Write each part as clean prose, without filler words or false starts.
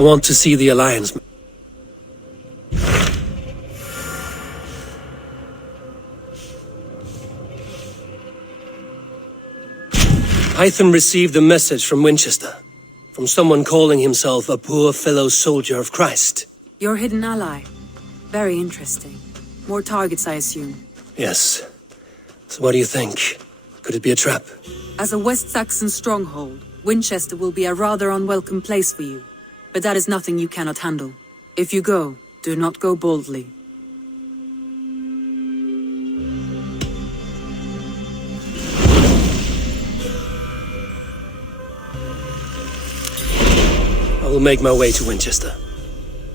I want to see the Alliance. Hytham received a message from Wincestre, from someone calling himself a poor fellow soldier of Christ. Your hidden ally. Very interesting. More targets, I assume. Yes. So what do you think? Could it be a trap? As a West Saxon stronghold, Wincestre will be a rather unwelcome place for you. But that is nothing you cannot handle. If you go, do not go boldly. I will make my way to Wincestre.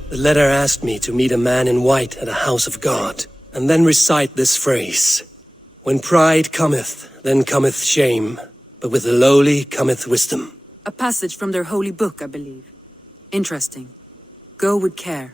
The letter asked me to meet a man in white at a house of God, and then recite this phrase. When pride cometh, then cometh shame, but with the lowly cometh wisdom. A passage from their holy book, I believe. Interesting. Go with care.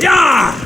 Yeah!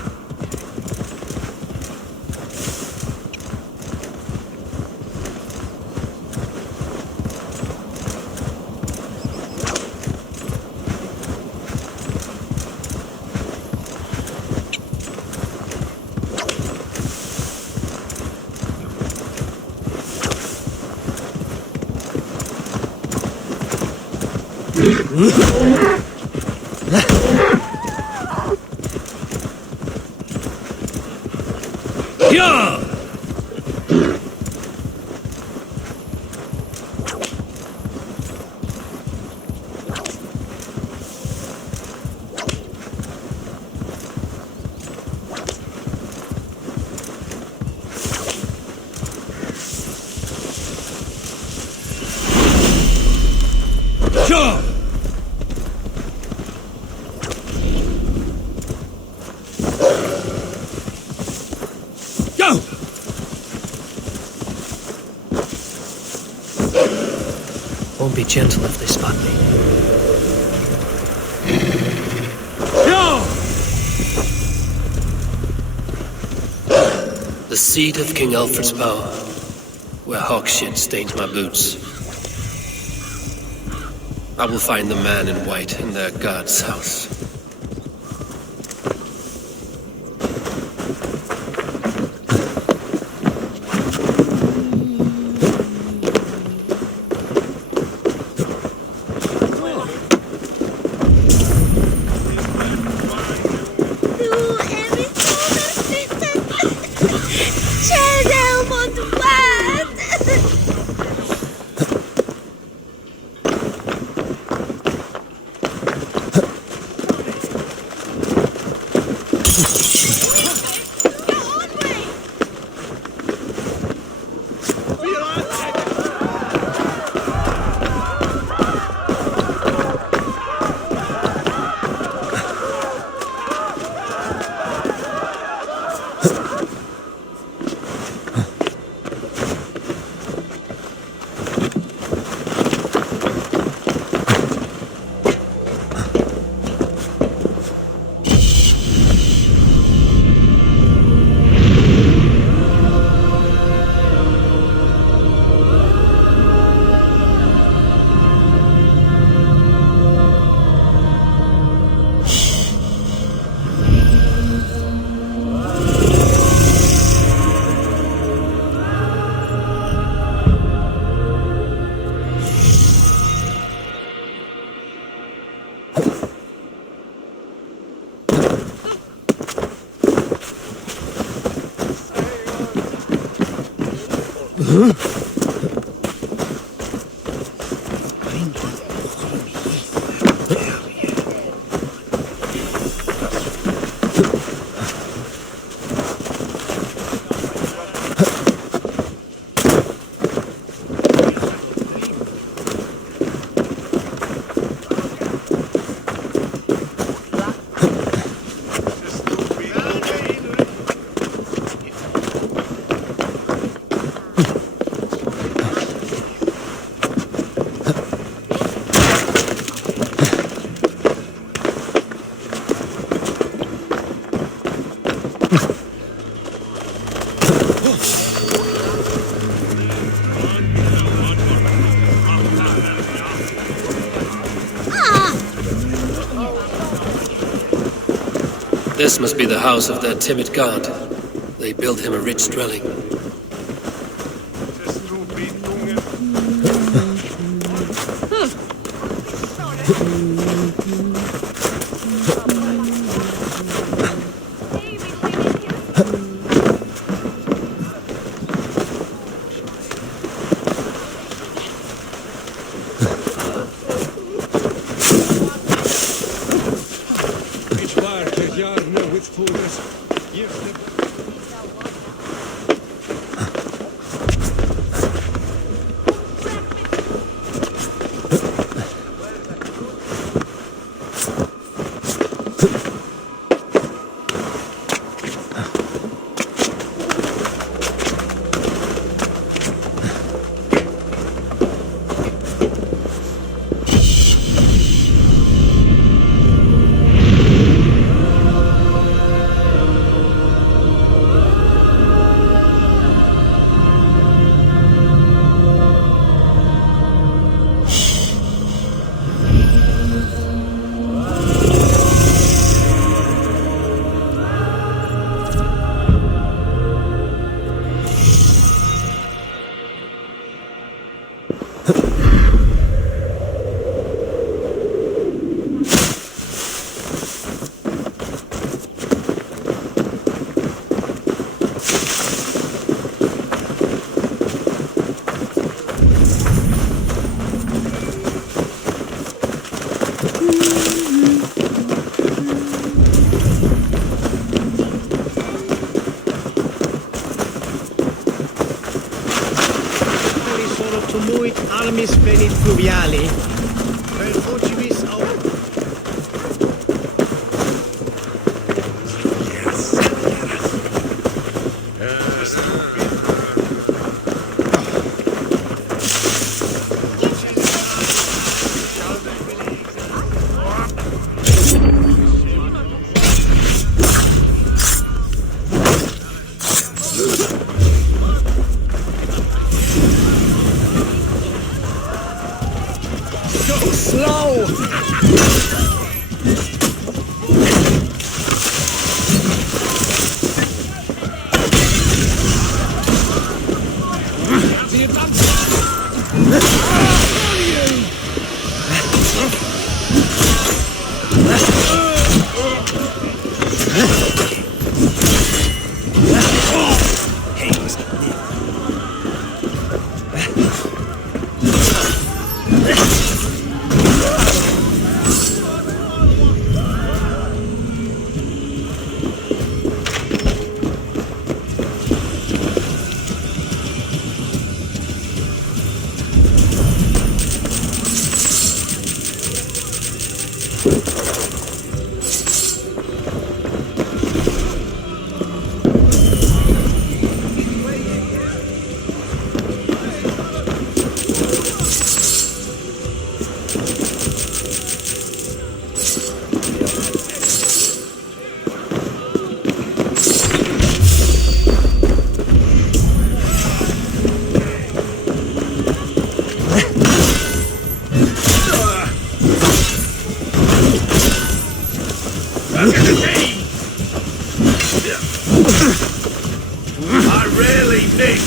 Sure! Go! Won't be gentle if they spot me. No! The seat of King Alfred's power, where hawk shit stains my boots. I will find the man in white in their god's house. This must be the house of their timid god. They built him a rich dwelling. Tumuit armis venit fluviali. Per focivis au... Slow! I really think.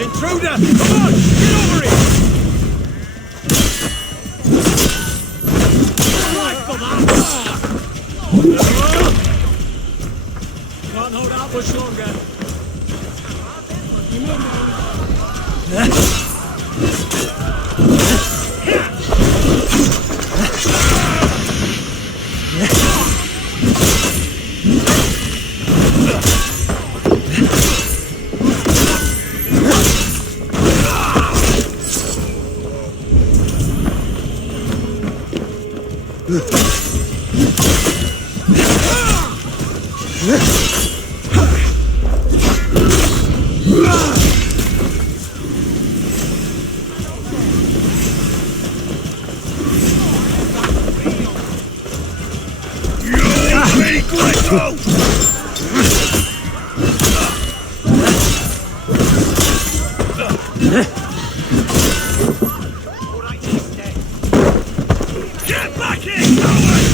Intruder! Come on! Get over here! Right for that! Can't hold out much longer. Get back in, coward!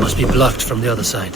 Must be blocked from the other side.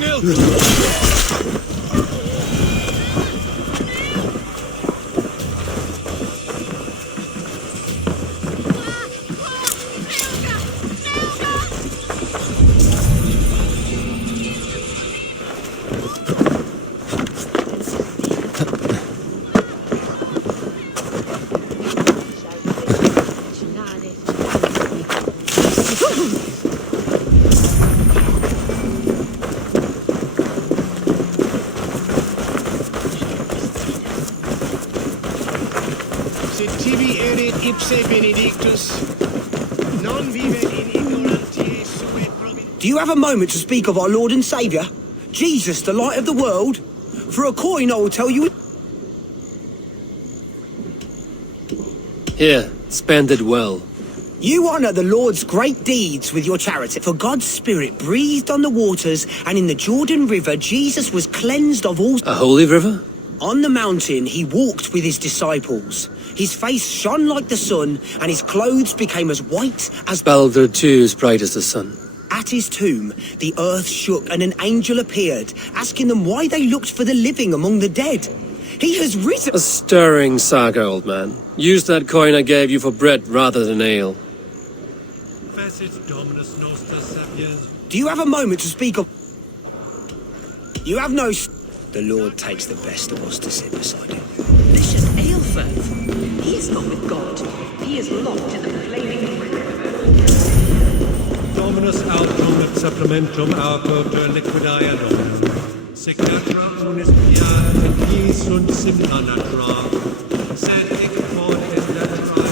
dunghill! Se tibi erit ipse benedictus, non vivet in ignorantiae sue providentiae. Do you have a moment to speak of our Lord and Saviour? Jesus, the light of the world? For a coin I will tell you... Here, spend it well. You honour the Lord's great deeds with your charity. For God's Spirit breathed on the waters, and in the Jordan River Jesus was cleansed of all... A holy river? On the mountain he walked with his disciples. His face shone like the sun, and his clothes became as white as... Balder too is bright as the sun. At his tomb, the earth shook, and an angel appeared, asking them why they looked for the living among the dead. He has risen... A stirring saga, old man. Use that coin I gave you for bread rather than ale. Facit Dominus Noster Sapiens. Do you have a moment to speak of... You have no... The Lord takes the best of us to sit beside him. Bishop Aelfirth. He is not with God. He is locked in the flaming river. Dominus autum et supplementum auto per liquidae adum. Sic natura unis fiat et qui sunt simula natura. Sed hic quod est natura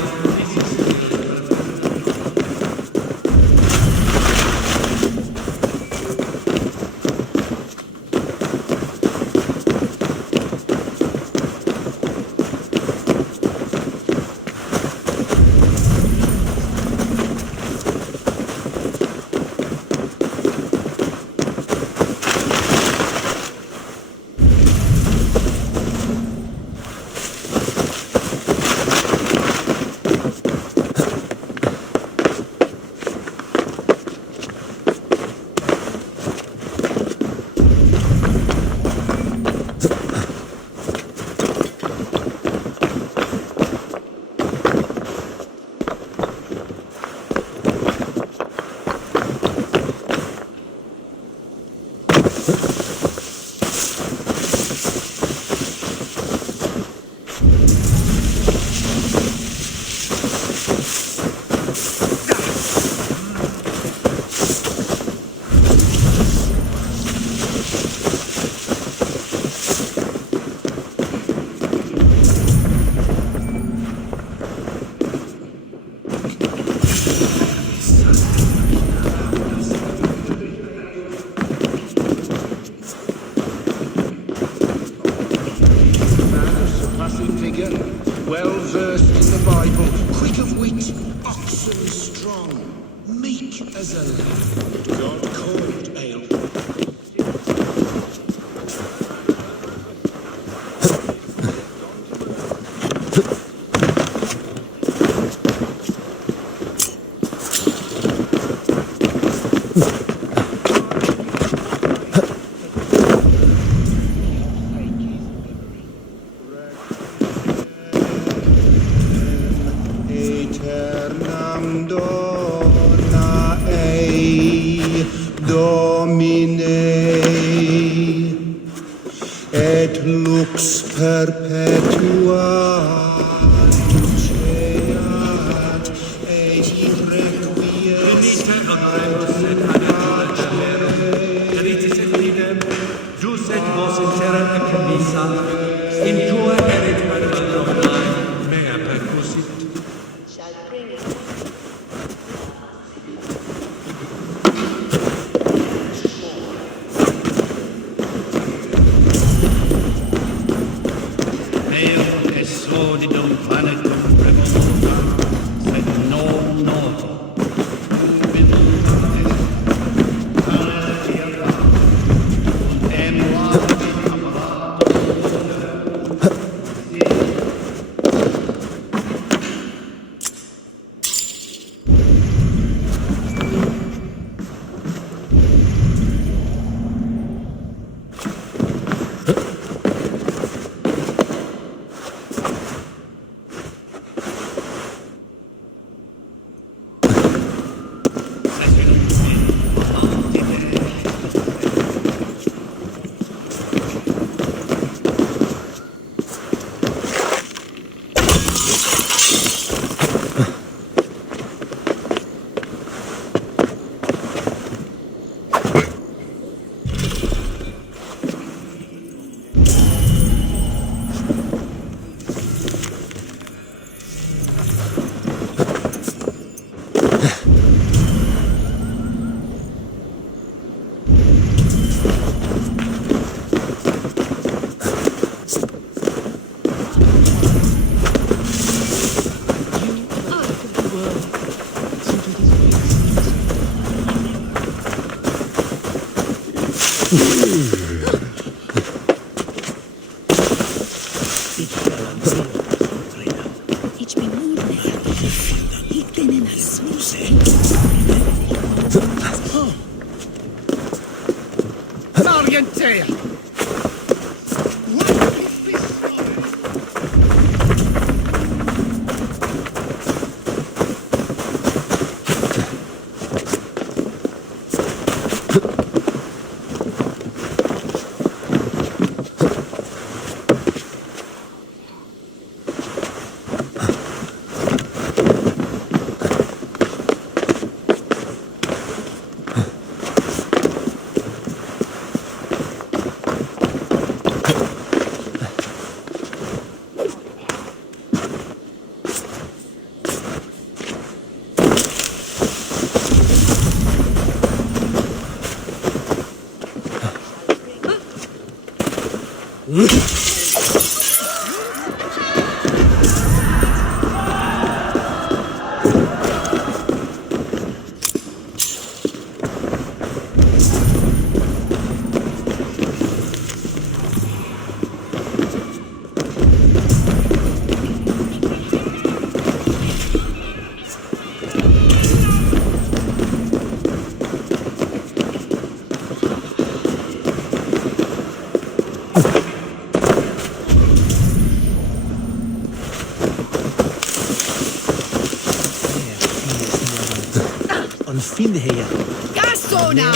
well versed in the Bible, quick of wit, oxen strong, meek as a lamb. God called Ale. Aeternam dona ei Domine et lux perpetua duceat et requiescat Eritis et idem, jus et vos in terra ecemisa, in tua erit anima Domini, mea percussit. Eo est sordidum vanetum revoluta, sed non novo. Ich bin müde. Ich bin in der Smuse. Argentea! On fin here. Gasona!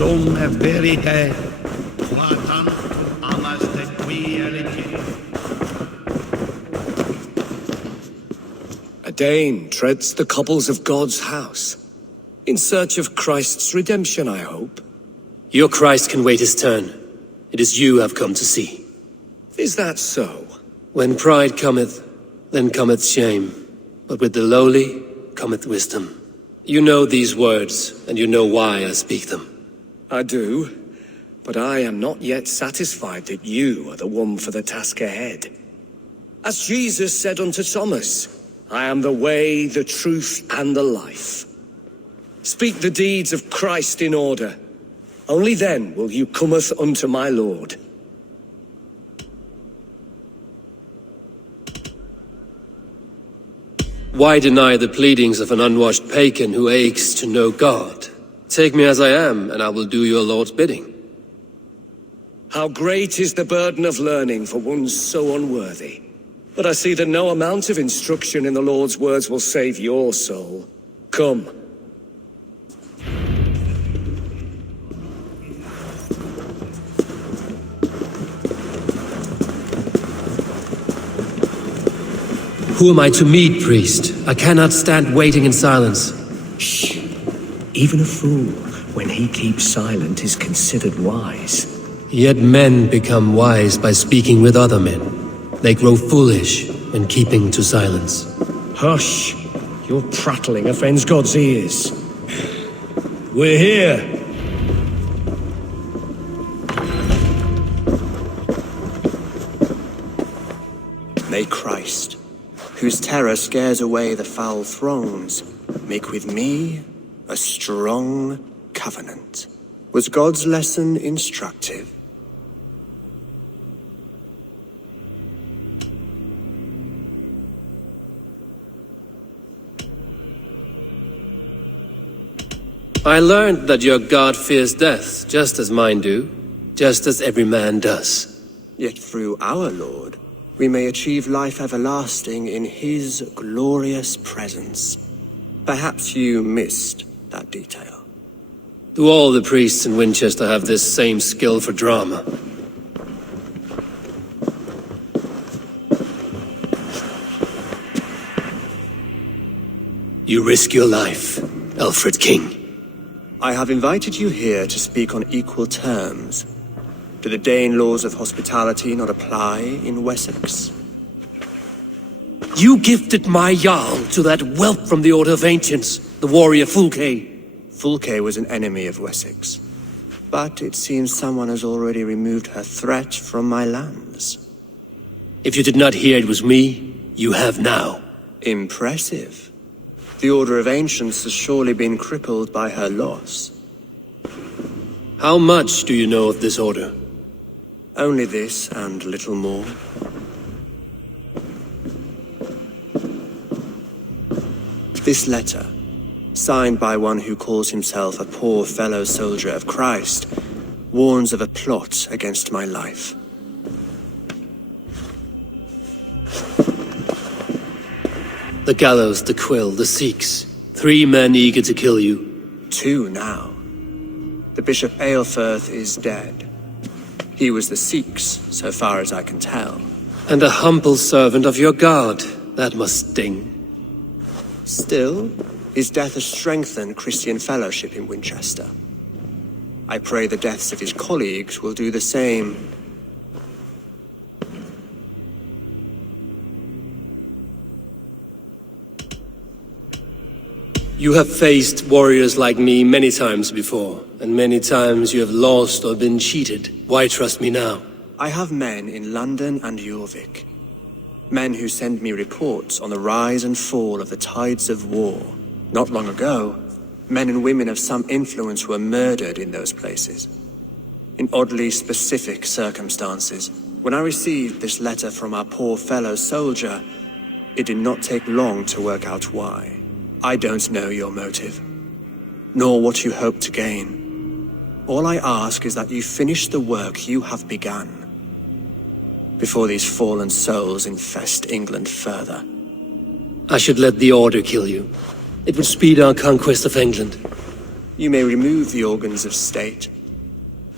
sum verite, quatam amas de qui elige. A Dane treads the cobbles of God's house. In search of Christ's redemption, I hope. Your Christ can wait his turn. It is you I've come to see. Is that so? When pride cometh, then cometh shame. But with the lowly cometh wisdom. You know these words, and you know why I speak them. I do, but I am not yet satisfied that you are the one for the task ahead. As Jesus said unto Thomas, I am the way, the truth, and the life. Speak the deeds of Christ in order. Only then will you cometh unto my Lord. Why deny the pleadings of an unwashed pagan who aches to know God? Take me as I am, and I will do your Lord's bidding. How great is the burden of learning for one so unworthy. But I see that no amount of instruction in the Lord's words will save your soul. Come. Who am I to meet, priest? I cannot stand waiting in silence. Shh. Even a fool, when he keeps silent, is considered wise. Yet men become wise by speaking with other men. They grow foolish when keeping to silence. Hush! Your prattling offends God's ears. We're here. May Christ, whose terror scares away the foul throngs, make with me a strong covenant. Was God's lesson instructive? I learned that your God fears death, just as mine do, just as every man does. Yet through our Lord, we may achieve life everlasting in his glorious presence. Perhaps you missed that detail. Do all the priests in Winchester have this same skill for drama? You risk your life, Alfred King. I have invited you here to speak on equal terms. Do the Dane laws of hospitality not apply in Wessex? You gifted my Jarl to that whelp from the Order of Ancients, the warrior Fulke. Fulke was an enemy of Wessex, but it seems someone has already removed her threat from my lands. If you did not hear it was me, you have now. Impressive. The Order of Ancients has surely been crippled by her loss. How much do you know of this order? Only this and little more. This letter, signed by one who calls himself a poor fellow soldier of Christ, warns of a plot against my life. The gallows, the quill, the Sikhs. 3 men eager to kill you. 2 now. The Bishop Aelfirth is dead. He was the Sikhs, so far as I can tell. And a humble servant of your God. That must sting. Still, his death has strengthened Christian fellowship in Winchester. I pray the deaths of his colleagues will do the same. You have faced warriors like me many times before, and many times you have lost or been cheated. Why trust me now? I have men in London and Jorvik. Men who send me reports on the rise and fall of the tides of war. Not long ago, men and women of some influence were murdered in those places. In oddly specific circumstances. When I received this letter from our poor fellow soldier, it did not take long to work out why. I don't know your motive, nor what you hope to gain. All I ask is that you finish the work you have begun, before these fallen souls infest England further. I should let the Order kill you. It would speed our conquest of England. You may remove the organs of state.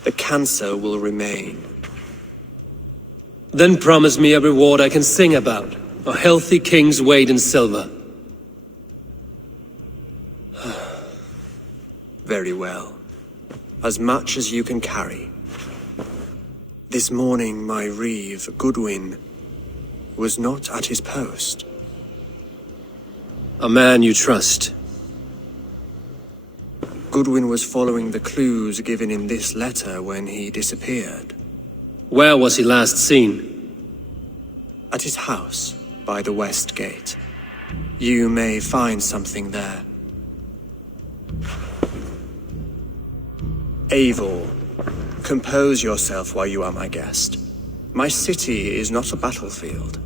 The cancer will remain. Then promise me a reward I can sing about. A healthy king's weight in silver. Very well. As much as you can carry. This morning my reeve, Goodwin, was not at his post. A man you trust. Goodwin was following the clues given in this letter when he disappeared. Where was he last seen? At his house, by the west gate. You may find something there. Eivor, compose yourself while you are my guest. My city is not a battlefield.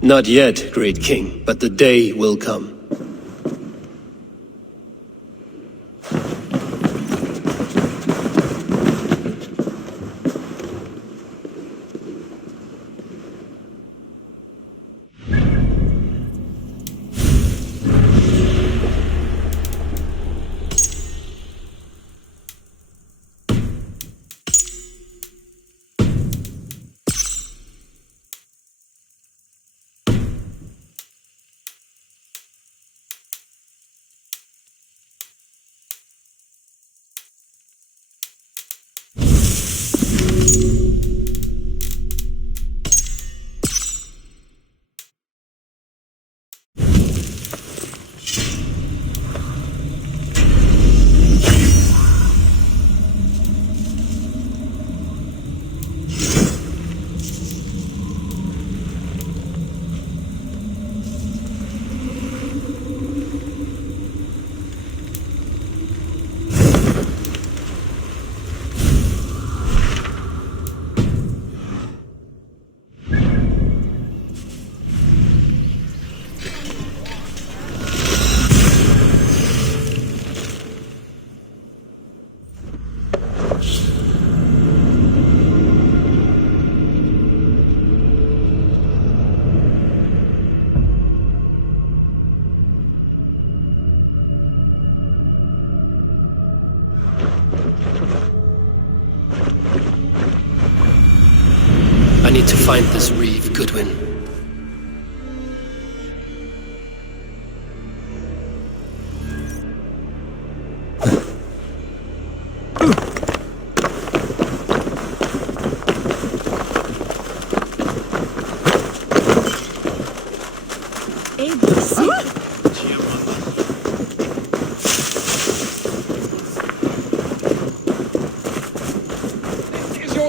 Not yet, great king, but the day will come. I need to find this reeve, Goodwin.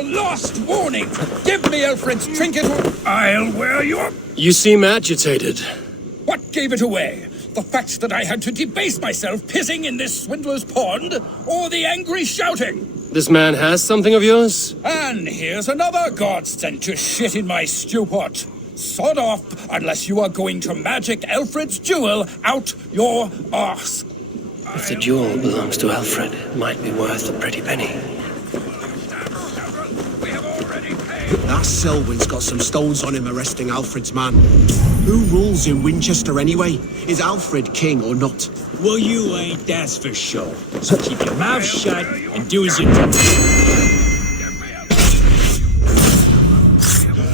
Last warning! Give me Alfred's trinket or I'll wear you up! You seem agitated. What gave it away? The fact that I had to debase myself pissing in this swindler's pond, or the angry shouting? This man has something of yours? And here's another god sent to shit in my stew pot. Sod off, unless you are going to magic Alfred's jewel out your arse. If the jewel belongs to Alfred, it might be worth a pretty penny. That Selwyn's got some stones on him arresting Alfred's man. Who rules in Winchester anyway? Is Alfred king or not? Well, you ain't, that's for sure. So keep your mouth shut and do as you do.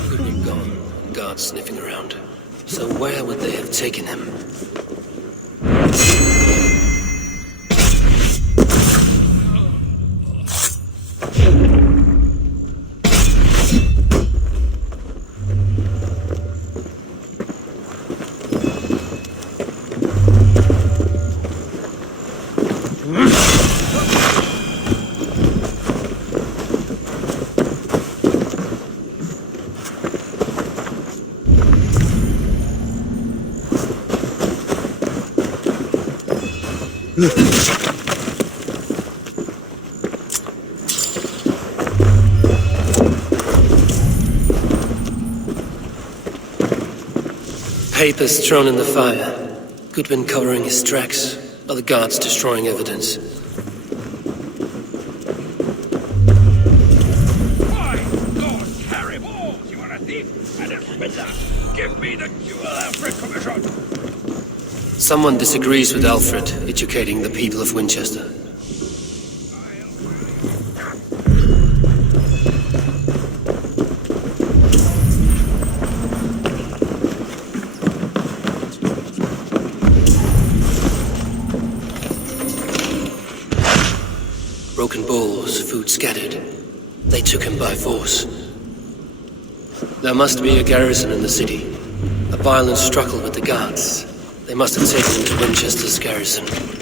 Goodwin gone, guards sniffing around. So where would they have taken him? Papers thrown in the fire. Goodwin covering his tracks. Other guards destroying evidence. Why, Lord Harry Balls, you are a thief and a swindler! Give me the jewel, Alfred Commission! Someone disagrees with Alfred educating the people of Winchester. Broken bowls, food scattered. They took him by force. There must be a garrison in the city. A violent struggle with the guards. They must have taken him to Winchester's garrison.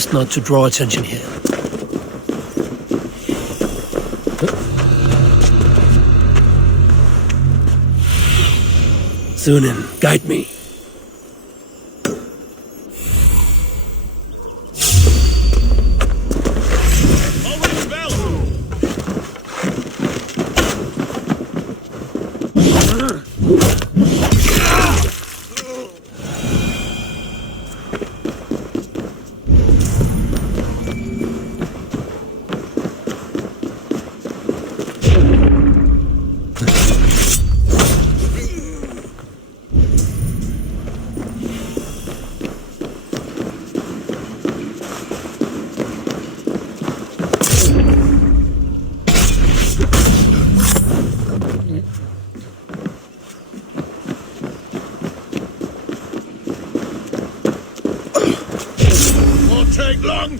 Best not to draw attention here. Sunan, guide me. Take long.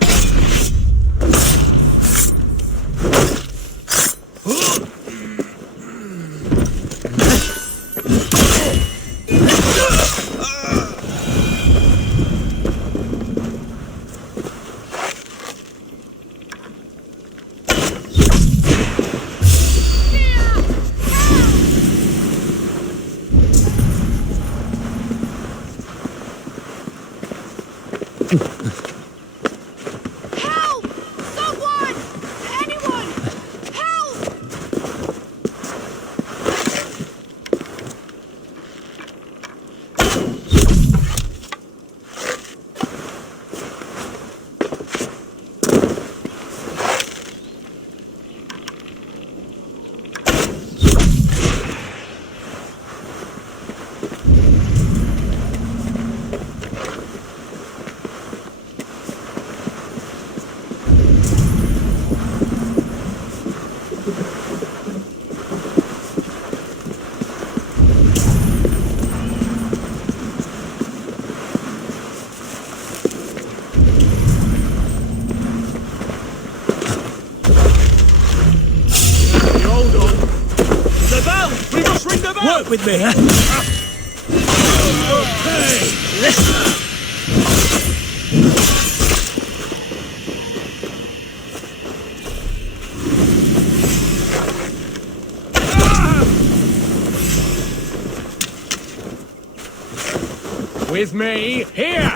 Work with me, huh? With me, here!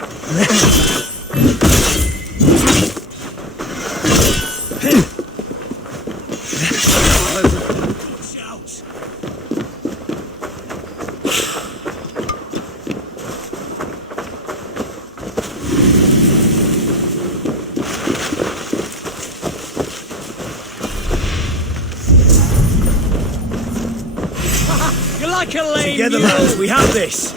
You're like a lame Together, mule. lads, we have this.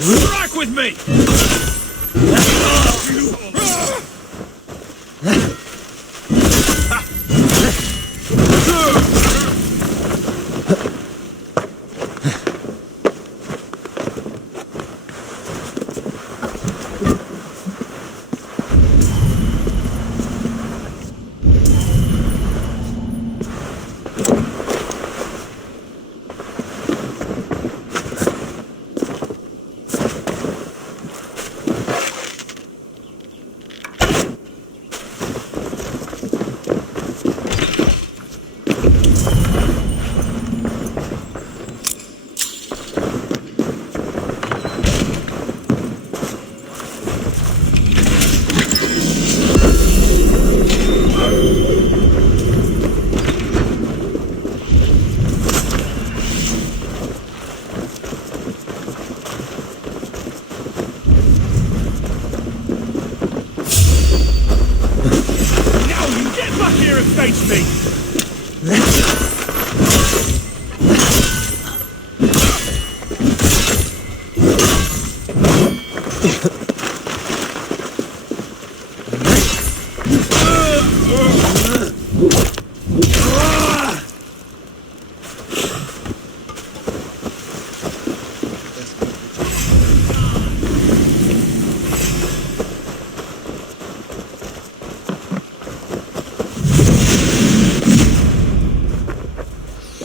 Strike with me!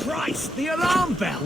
Christ, the alarm bell!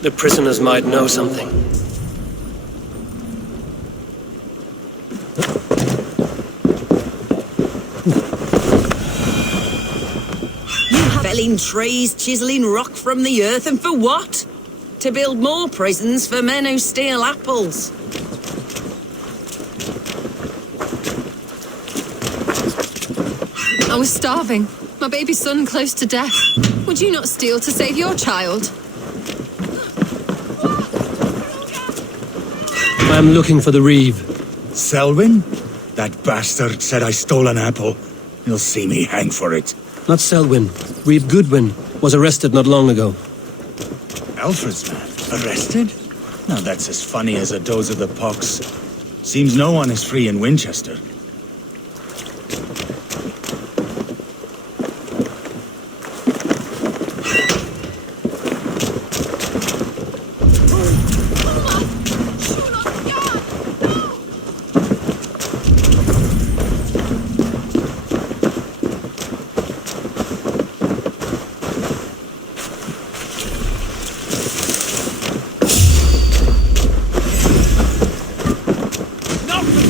The prisoners might know something. Felling trees, chiseling rock from the earth, and for what? To build more prisons for men who steal apples. I was starving. My baby son close to death. Would you not steal to save your child? I'm looking for the Reeve. Selwyn? That bastard said I stole an apple. You'll see me hang for it. Not Selwyn. Reeve Goodwin was arrested not long ago. Alfred's man? Arrested? Now that's as funny as a dose of the pox. Seems no one is free in Winchester.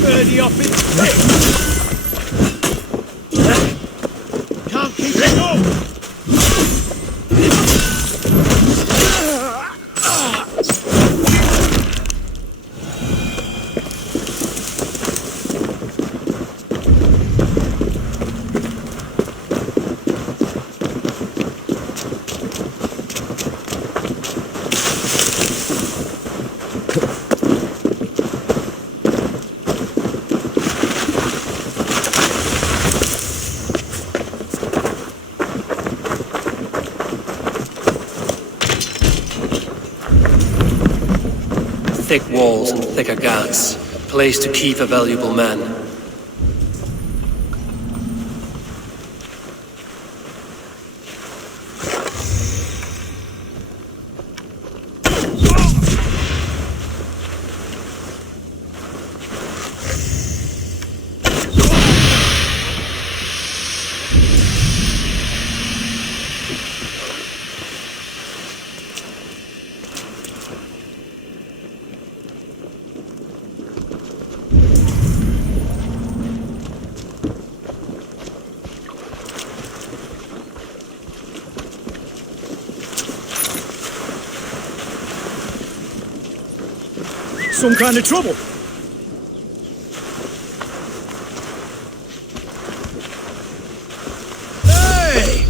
Birdie off its feet! Can't keep it up! Thick walls and thicker guards. Place to keep a valuable man. Some kind of trouble. Hey!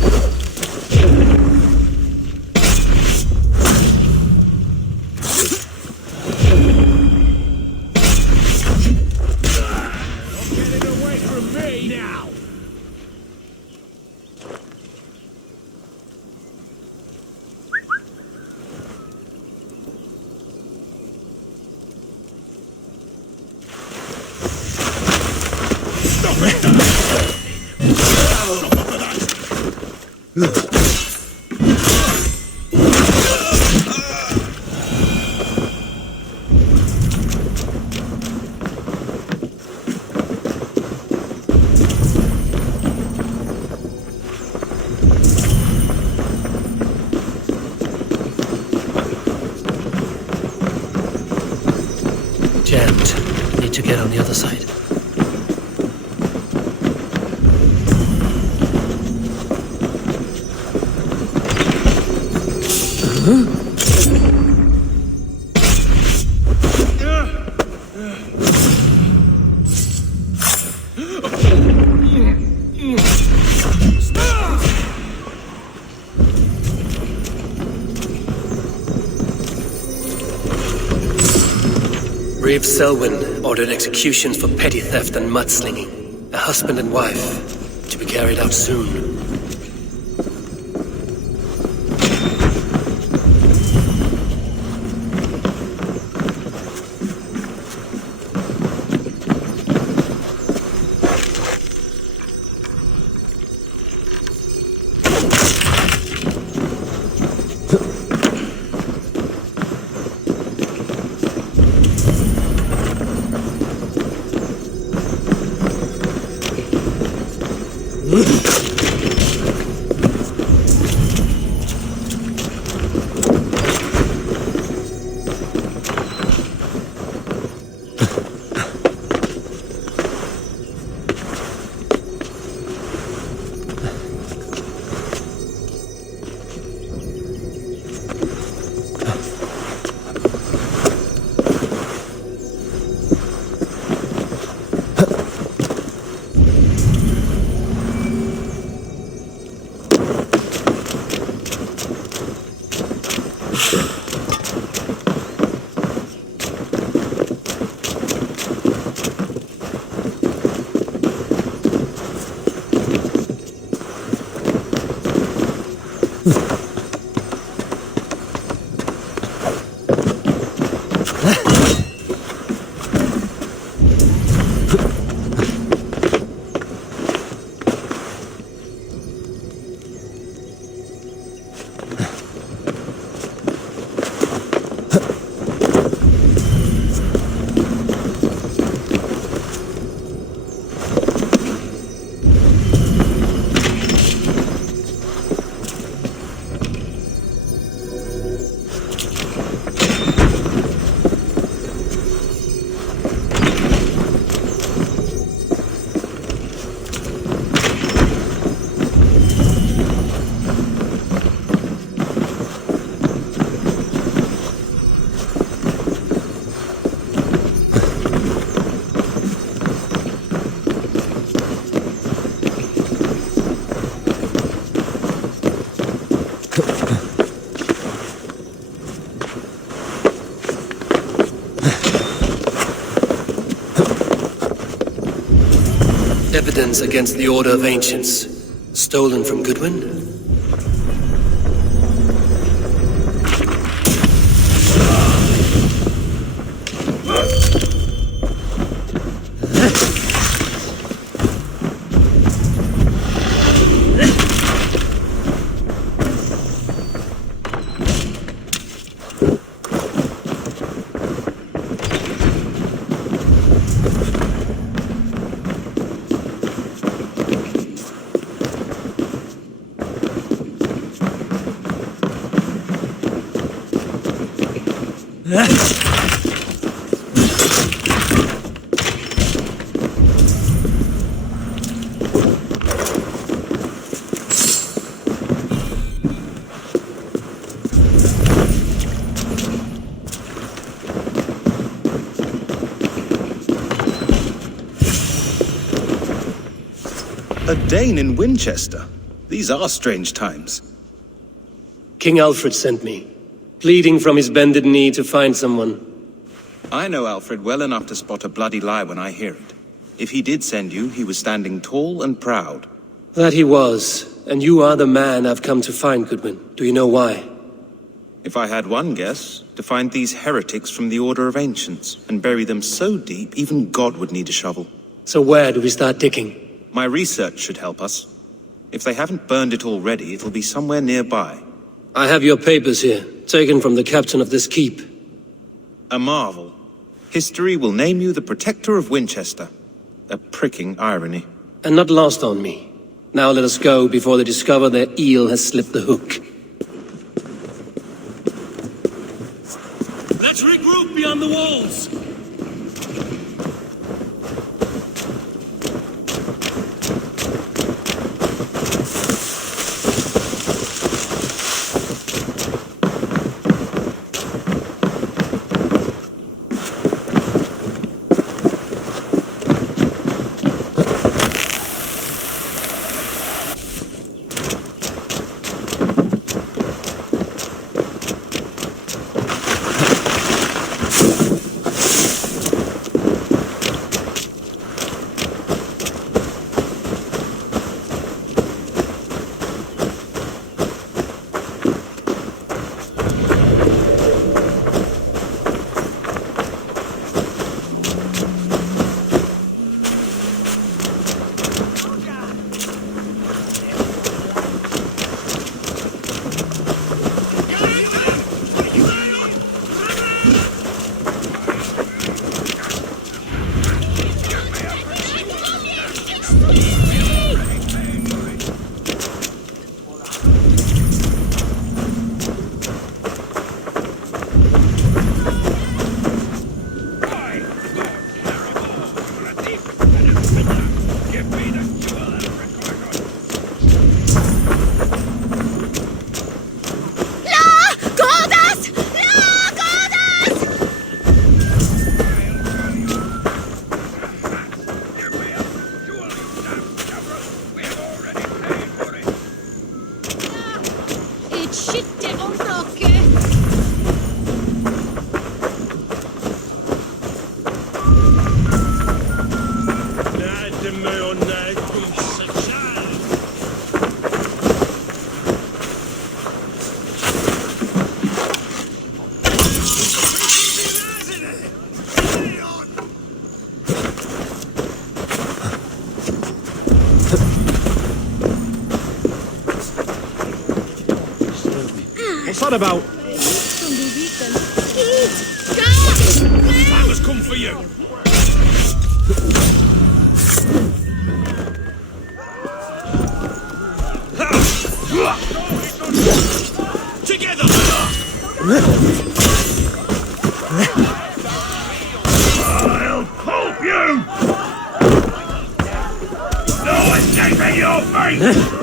Get it away from me now! Stop it! Jammed. Need to get on the other side. Reeve Selwyn ordered executions for petty theft and mudslinging. A husband and wife, to be carried out soon. Evidence against the Order of Ancients. Stolen from Goodwin? A Dane in Wincestre? These are strange times. King Alfred sent me, pleading from his bended knee to find someone. I know Alfred well enough to spot a bloody lie when I hear it. If he did send you, he was standing tall and proud. That he was, and you are the man I've come to find, Goodwin. Do you know why? If I had one guess, to find these heretics from the Order of Ancients, and bury them so deep, even God would need a shovel. So where do we start digging? My research should help us. If they haven't burned it already, it'll be somewhere nearby. I have your papers here, taken from the captain of this keep. A marvel. History will name you the Protector of Winchester. A pricking irony. And not lost on me. Now let us go before they discover their eel has slipped the hook. Let's regroup beyond the walls! What's that about? I was come for you! Together! I'll pulp you! No escaping your fate!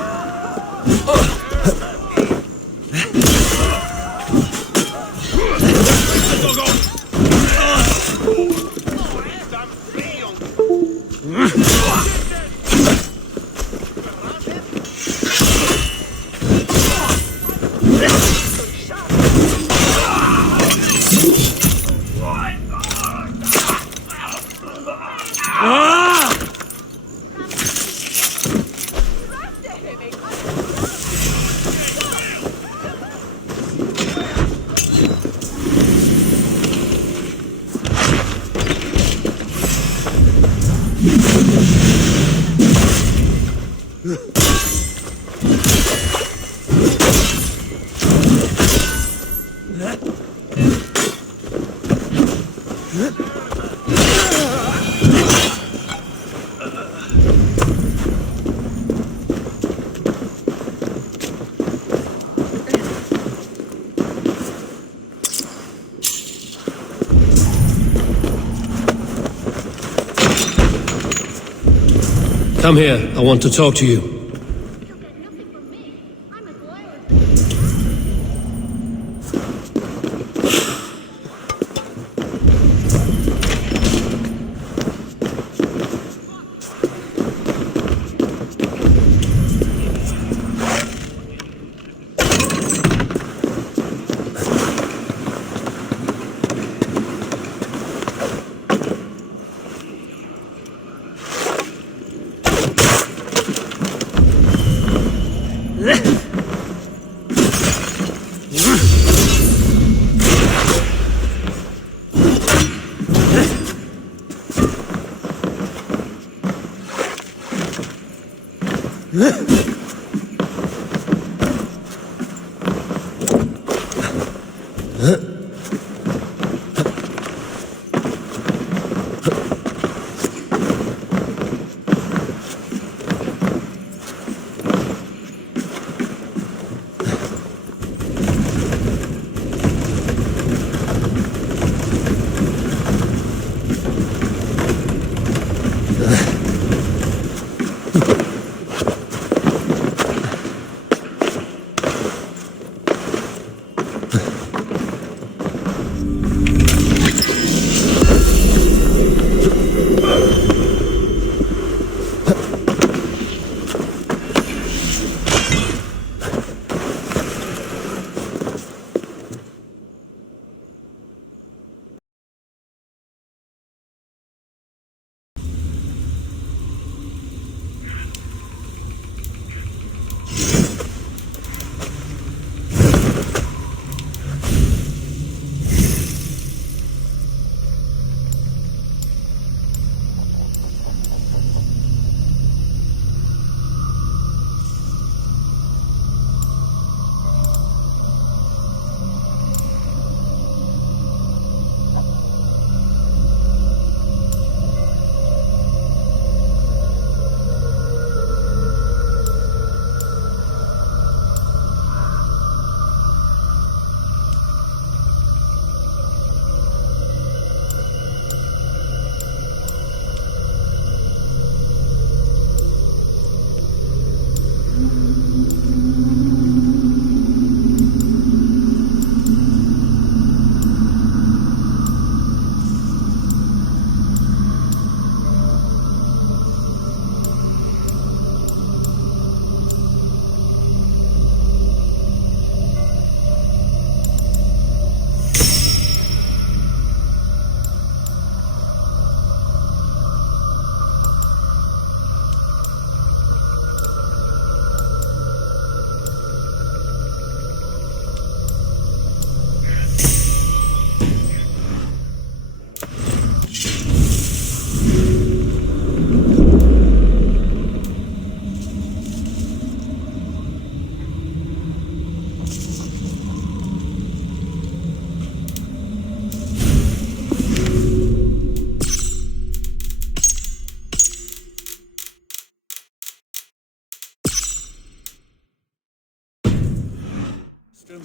Come here, I want to talk to you.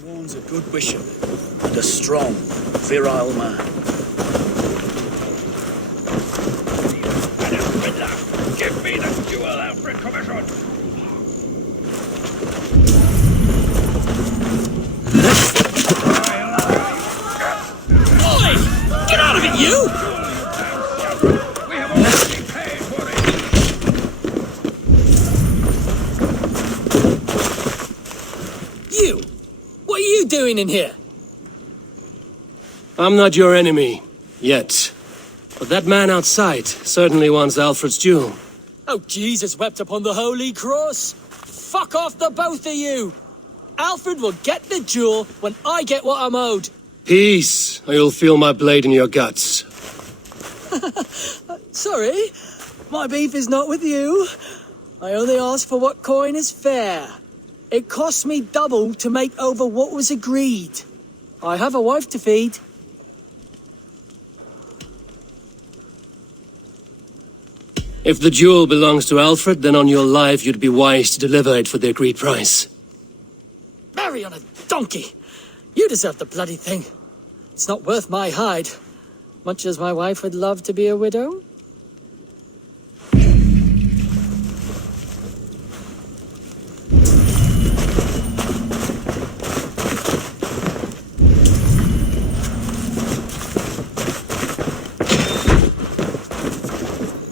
Warns a good bishop and a strong, virile man. Give me the jewel, Alfred Commission! Oi! Get out of it, you! We have already paid for it! You! What are you doing in here? I'm not your enemy. Yet. But that man outside certainly wants Alfred's jewel. Oh, Jesus wept upon the holy cross! Fuck off, the both of you! Alfred will get the jewel when I get what I'm owed. Peace, or you'll feel my blade in your guts. Sorry, my beef is not with you. I only ask for what coin is fair. It cost me double to make over what was agreed. I have a wife to feed. If the jewel belongs to Alfred, then on your life you'd be wise to deliver it for the agreed price. Marry on a donkey! You deserve the bloody thing. It's not worth my hide. Much as my wife would love to be a widow.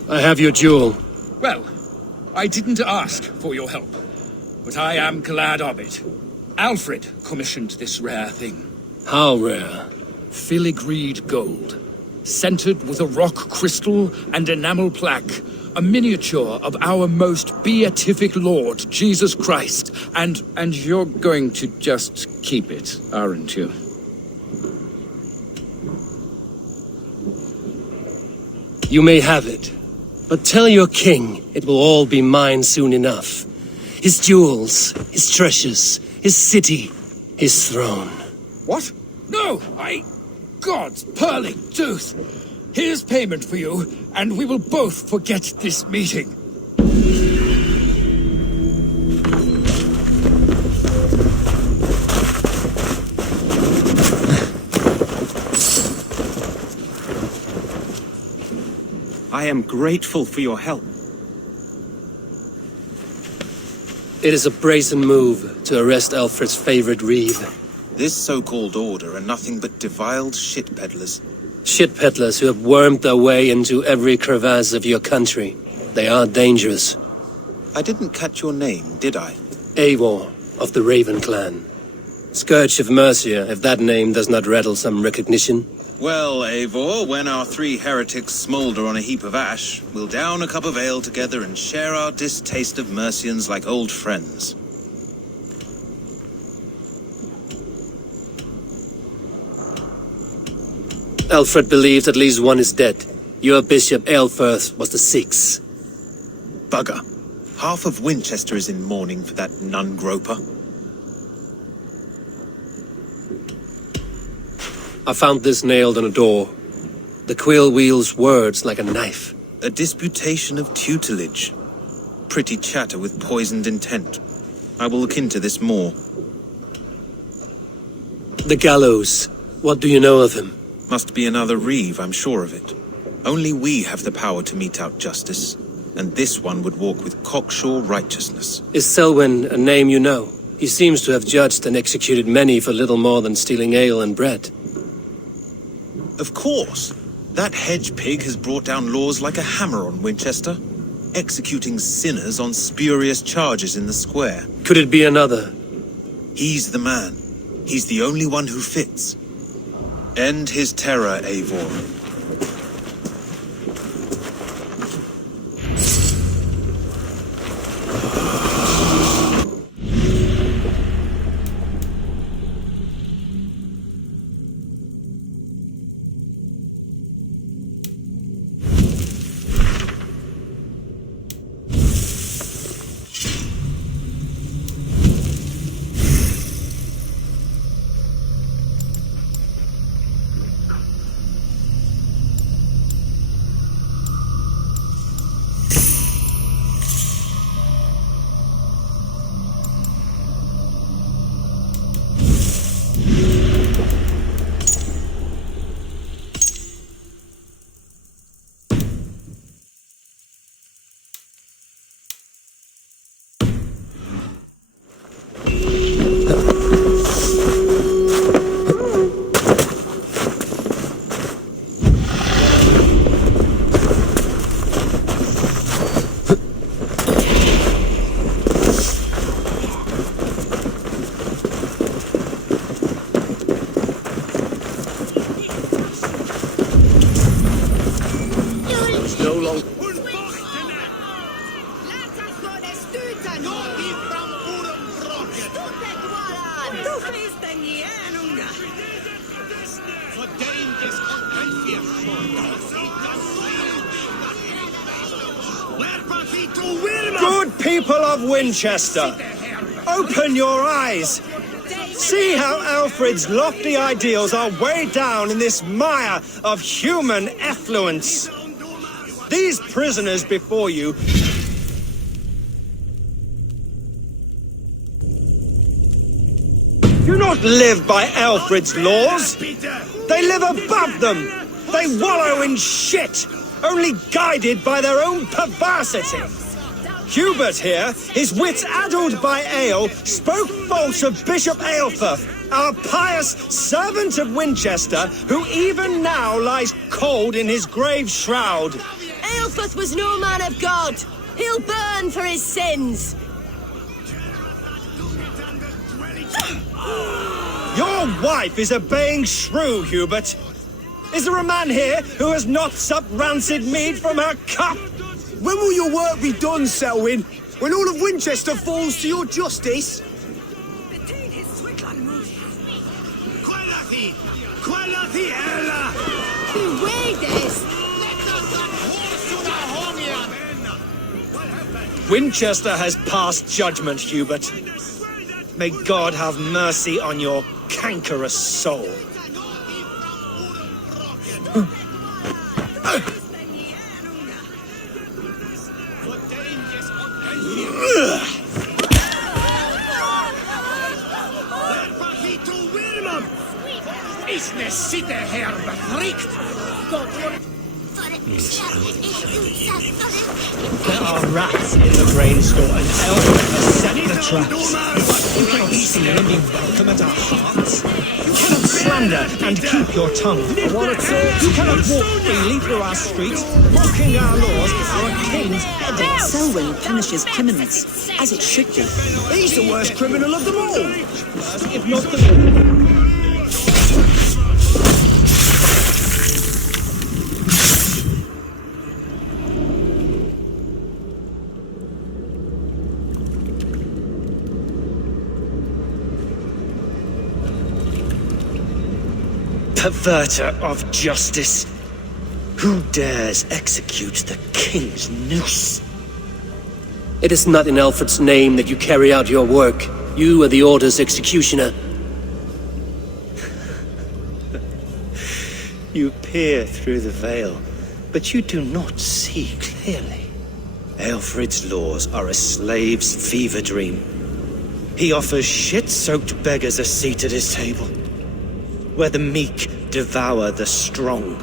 I have your jewel. Well, I didn't ask for your help, but I am glad of it. Alfred commissioned this rare thing. How rare? Filigreed gold, centered with a rock crystal and enamel plaque, a miniature of our most beatific Lord, Jesus Christ. And you're going to just keep it, aren't you? You may have it. But tell your king it will all be mine soon enough. his jewels, his treasures, his city, his throne. What? No, God's pearling tooth! Here's payment for you, and we will both forget this meeting. I am grateful for your help. It is a brazen move to arrest Alfred's favorite reeve. This so-called order are nothing but defiled shit peddlers. Shit peddlers who have wormed their way into every crevasse of your country. They are dangerous. I didn't catch your name, did I? Eivor, of the Raven clan. Scourge of Mercia, if that name does not rattle some recognition. Well, Eivor, when our three heretics smoulder on a heap of ash, we'll down a cup of ale together and share our distaste of Mercians like old friends. Alfred believes at least one is dead. Your bishop, Aelfirth, was the sixth. Bugger. Half of Wincestre is in mourning for that nun-groper. I found this nailed on a door. The quill wields words like a knife. A disputation of tutelage. Pretty chatter with poisoned intent. I will look into this more. The gallows. What do you know of him? Must be another reeve, I'm sure of it. Only we have the power to mete out justice, and this one would walk with cocksure righteousness. Is Selwyn a name you know? He seems to have judged and executed many for little more than stealing ale and bread. Of course. That hedge pig has brought down laws like a hammer on Winchester, executing sinners on spurious charges in the square. Could it be another? He's the man. He's the only one who fits. End his terror, Eivor. Good people of Winchester, open your eyes. See how Alfred's lofty ideals are weighed down in this mire of human effluence. These prisoners before you do not live by Alfred's laws. They live above them. They wallow in shit, only guided by their own perversity. Hubert here, his wits addled by ale, spoke false of Bishop Aelfirth, our pious servant of Winchester, who even now lies cold in his grave shroud. Aelfirth was no man of God. He'll burn for his sins. Your wife is a baying shrew, Hubert. Is there a man here who has not supped rancid mead from her cup? When will your work be done, Selwyn? When all of Winchester falls to your justice? Winchester has passed judgment, Hubert. May God have mercy on your cankerous soul. There are rats in the brainstorm, and Alfred has set the traps. You cannot steal and be welcome at our hearts. You cannot slander and keep your tongue. You cannot walk freely through our streets, mocking our laws, our king's edict. Selwyn punishes criminals, as it should be. He's the worst criminal of them all. If not the... Perverter of justice! Who dares execute the king's noose? It is not in Alfred's name that you carry out your work. You are the Order's executioner. You peer through the veil, but you do not see clearly. Alfred's laws are a slave's fever dream. He offers shit-soaked beggars a seat at his table, where the meek devour the strong.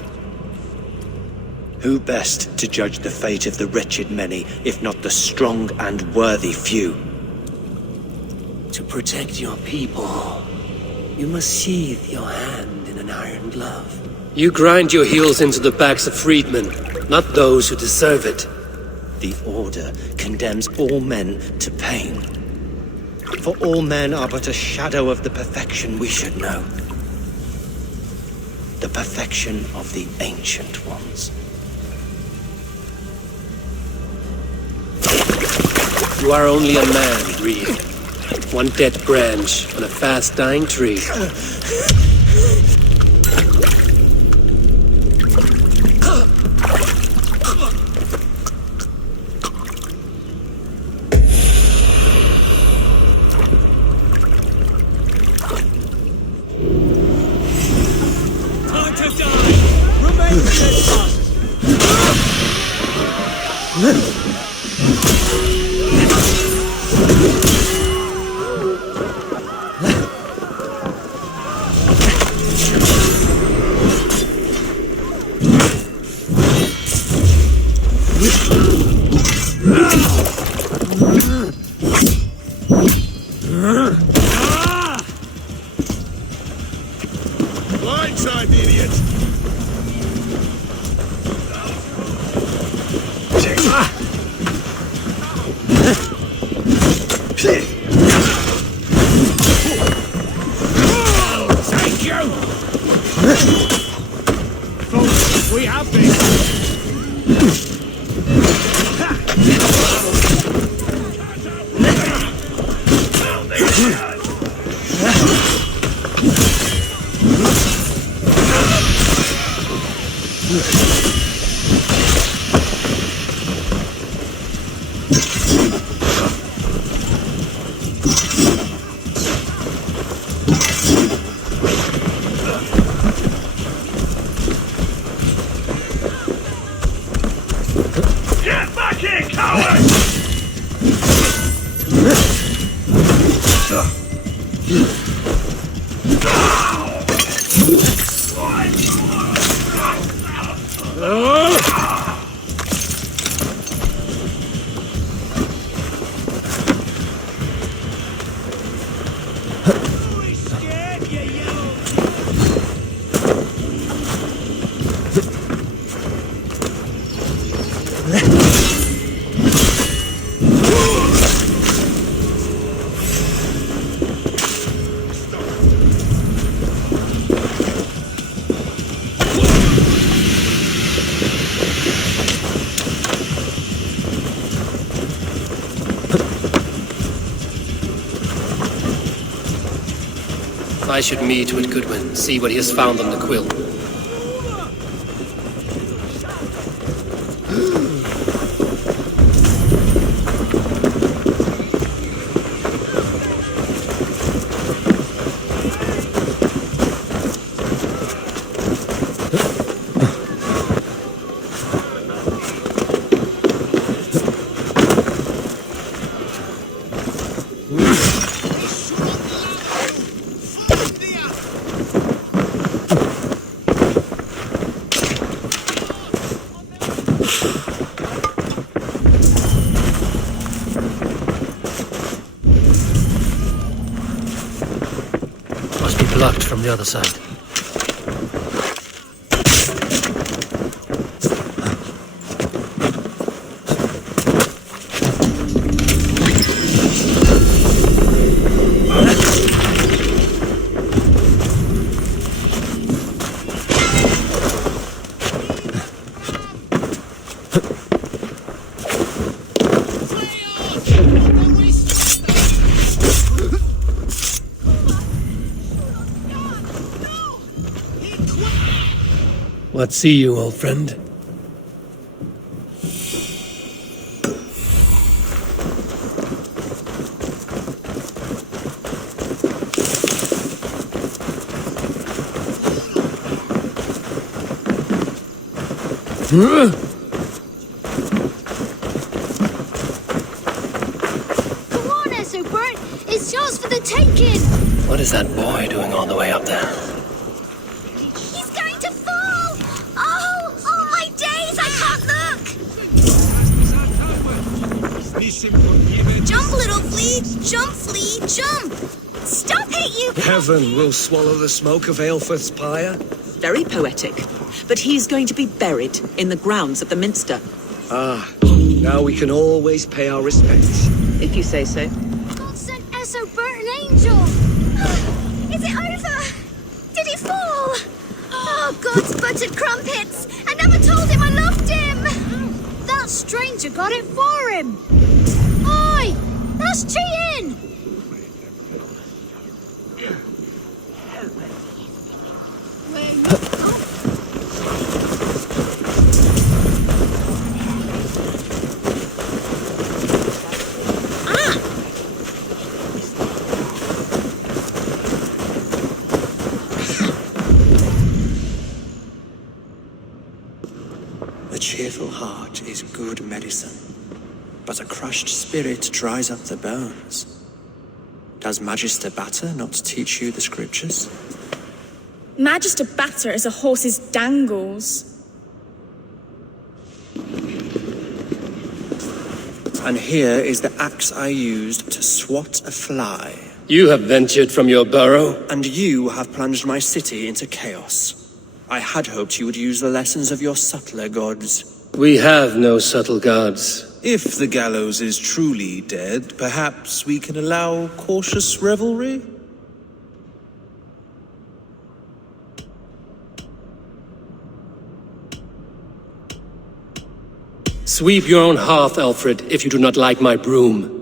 Who best to judge the fate of the wretched many, if not the strong and worthy few? To protect your people, you must sheathe your hand in an iron glove. You grind your heels into the backs of freedmen, not those who deserve it. The Order condemns all men to pain. For all men are but a shadow of the perfection we should know. The perfection of the Ancient Ones. You are only a man, Reed. One dead branch on a fast-dying tree. Blindside, idiot! Thank you! Folks, we have this! Get back here, coward! I should meet with Goodwin, see what he has found on the quill. blocked from the other side. What see you, old friend? Come on, Essobert! It's yours for the taking! What is that boy doing all the way up there? He's going to fall! Oh my days, I can't look! Jump, little flea! Jump, flea, jump! Stop it, you... Heaven will swallow the smoke of Aelfrith's pyre. Very poetic. But he's going to be buried in the grounds of the Minster. Ah, now we can always pay our respects. If you say so. God sent Essobert an angel! Is it over? Did he fall? Oh, God's buttered crumpets! I never told him I loved him! That stranger got it for him! Oi! That's cheating! A cheerful heart is good medicine, but a crushed spirit dries up the bones. Does Magister Batter not teach you the scriptures? Magister Batter is a horse's dangles. And here is the axe I used to swat a fly. You have ventured from your burrow? And you have plunged my city into chaos. I had hoped you would use the lessons of your subtler gods. We have no subtle gods. If the gallows is truly dead, perhaps we can allow cautious revelry? Sweep your own hearth, Alfred, if you do not like my broom.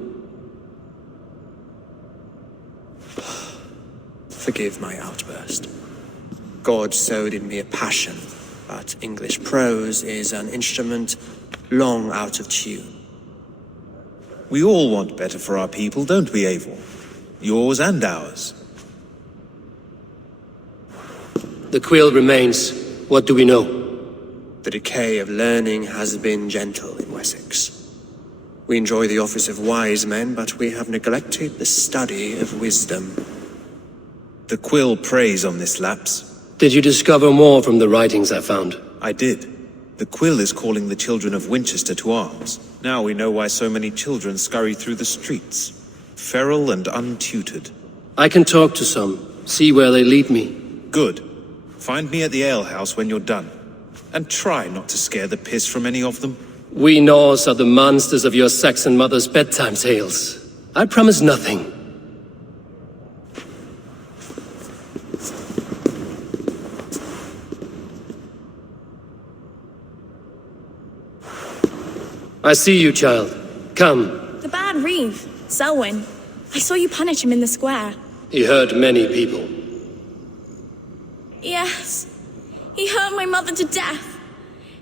Forgive my outburst. God sowed in me a passion, but English prose is an instrument long out of tune. We all want better for our people, don't we, Eivor? Yours and ours. The quill remains. What do we know? The decay of learning has been gentle in Wessex. We enjoy the office of wise men, but we have neglected the study of wisdom. The quill preys on this lapse. Did you discover more from the writings I found? I did. The quill is calling the children of Wincestre to arms. Now we know why so many children scurry through the streets, feral and untutored. I can talk to some, see where they lead me. Good. Find me at the alehouse when you're done. And try not to scare the piss from any of them. We Norse are the monsters of your Saxon mother's bedtime tales. I promise nothing. I see you, child. Come. The bad Reeve, Selwyn. I saw you punish him in the square. He hurt many people. Yes. He hurt my mother to death.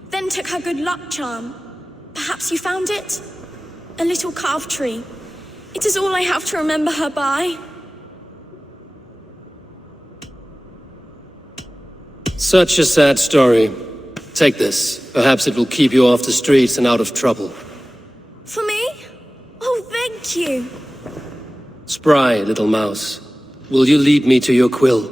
Then took her good luck charm. Perhaps you found it? A little carved tree. It is all I have to remember her by. Such a sad story. Take this. Perhaps it will keep you off the streets and out of trouble. For me? Oh, thank you. Spry, little mouse. Will you lead me to your quill?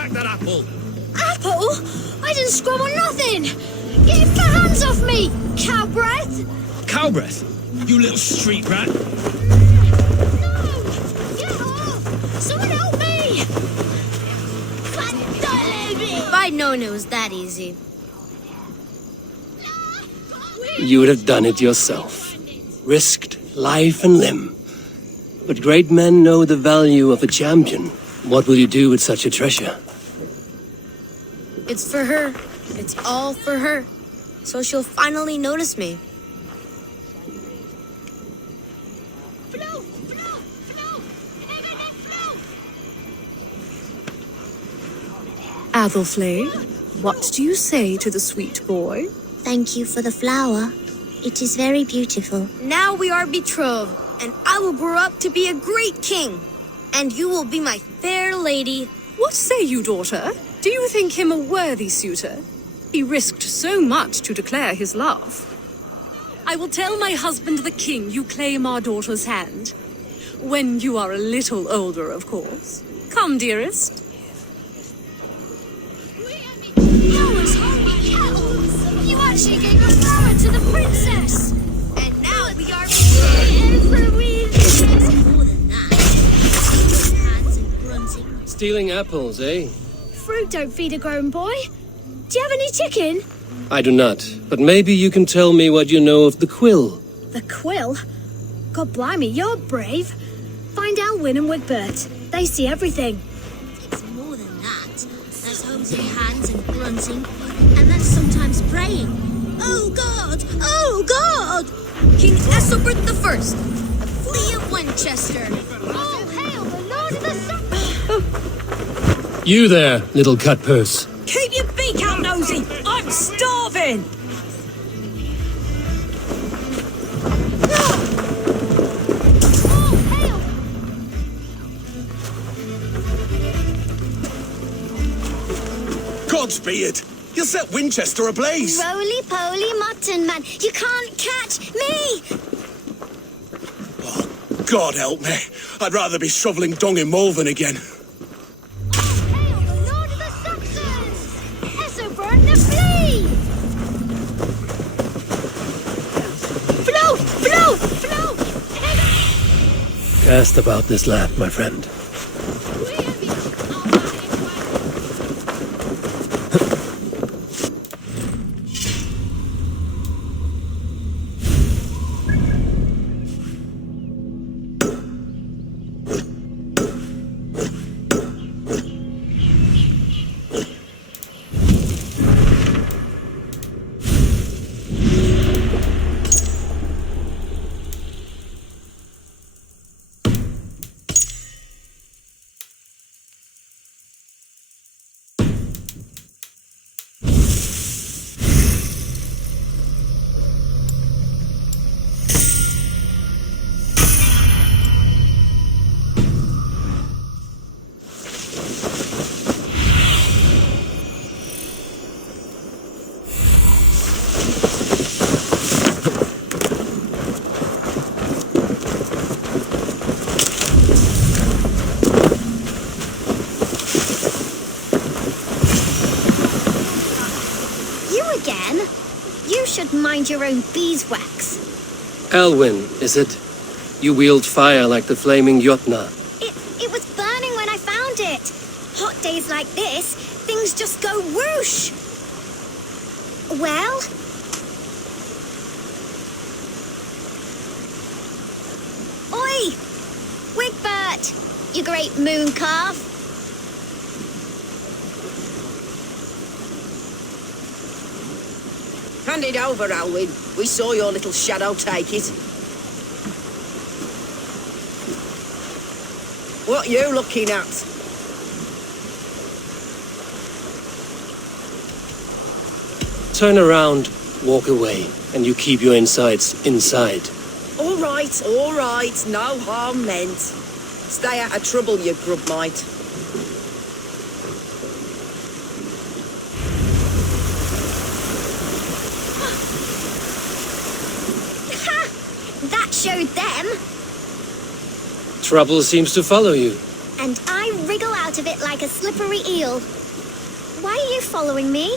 back that apple! Apple? I didn't scrum on nothing! Get your hands off me, cow breath! Cow breath? You little street rat! No! Get off! Someone help me! If I'd known it was that easy. You would have done it yourself. Risked life and limb. But great men know the value of a champion. What will you do with such a treasure? It's for her. It's all for her. So she'll finally notice me. Athelflaed, what do you say to the sweet boy? Thank you for the flower. It is very beautiful. Now we are betrothed, and I will grow up to be a great king. And you will be my fair lady. What say you, daughter? Do you think him a worthy suitor? He risked so much to declare his love. I will tell my husband the king you claim our daughter's hand. When you are a little older, of course. Come, dearest. You actually gave a flower to the princess! And now we are more than that. Hands and grunting. Stealing apples, eh? Fruit don't feed a grown boy. Do you have any chicken? I do not, but maybe you can tell me what you know of the quill. The quill? God blimey, you're brave. Find Elwyn and Wigbert. They see everything. It's more than that. There's holding hands and grunting, and then sometimes praying. Oh God! Oh God! King Ethelbert the First, the Flea of Winchester. Oh hail the Lord of the Sun! You there, little cut purse. Keep your beak out, Nosy! I'm starving! Godspeed! You'll set Winchester ablaze! Roly-poly mutton man, you can't catch me! Oh, God help me. I'd rather be shoveling dung in Malvern again. Hail the Lord of the Saxons! Ethelbert the Flea! Flow! Flow! Flow! Cast about this land, my friend. Mind your own beeswax. Elwyn, is it? You wield fire like the flaming Jotna. It was burning when I found it. Hot days like this, things just go whoosh. Well? Oi! Wigbert! You great moon calf. Hand it over, Alwyn. We saw your little shadow take it. What you looking at? Turn around, walk away, and you keep your insides inside. All right, no harm meant. Stay out of trouble, you grub mite. That showed them. Trouble seems to follow you. And I wriggle out out of it like a slippery eel. Why are you following me?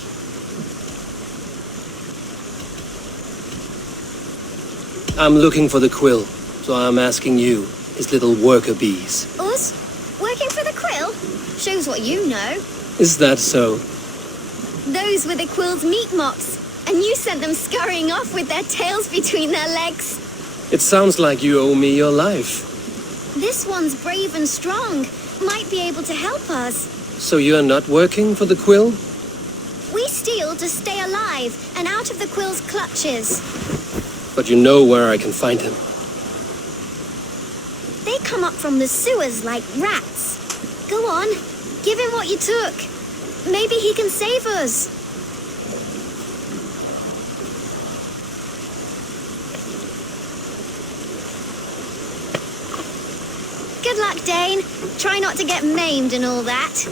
I'm looking for the quill, so I'm asking you, his little worker bees. Us? Working for the quill? Shows what you know. Is that so? Those were the quill's meat mops, and you sent them scurrying off with their tails between their legs. It sounds like you owe me your life. This one's brave and strong. Might be able to help us. So you're not working for the quill? We steal to stay alive and out of the quill's clutches. But you know where I can find him. They come up from the sewers like rats. Go on, give him what you took. Maybe he can save us. Good luck, Dane. Try not to get maimed and all that.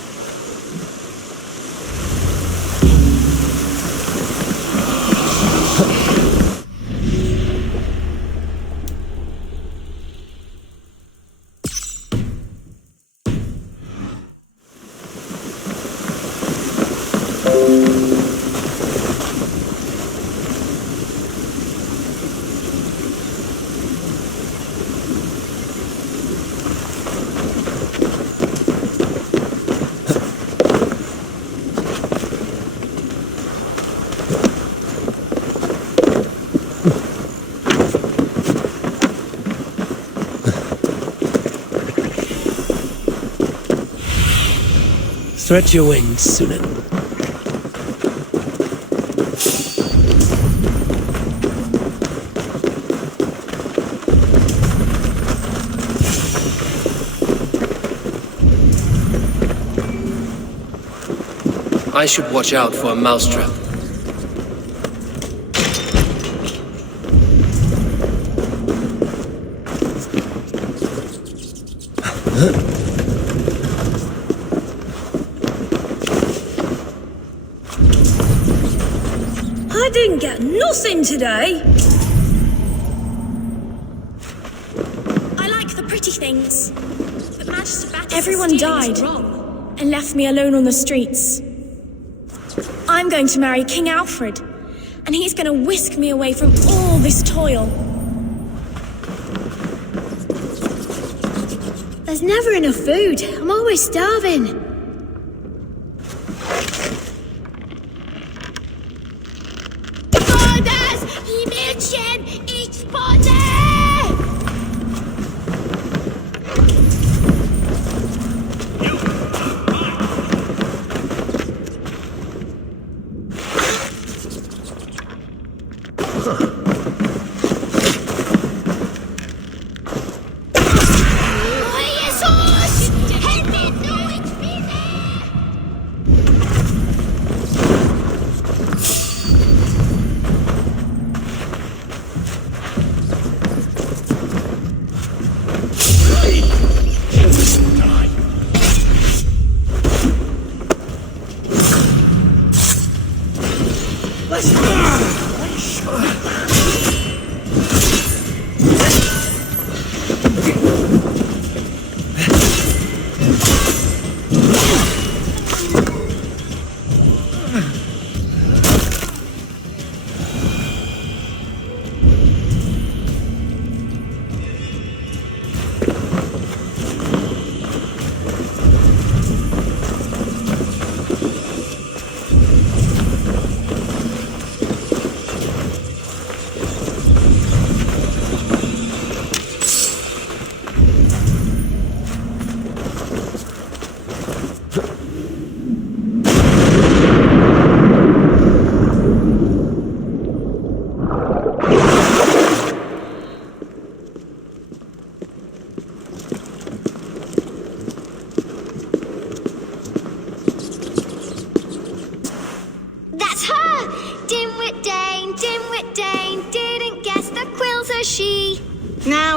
Stretch your wings, Sunan. I should watch out for a mousetrap. I didn't get nothing today. I like the pretty things. But Magister Battis everyone died and left me alone on the streets. I'm going to marry King Alfred, and he's going to whisk me away from all this toil. There's never enough food. I'm always starving.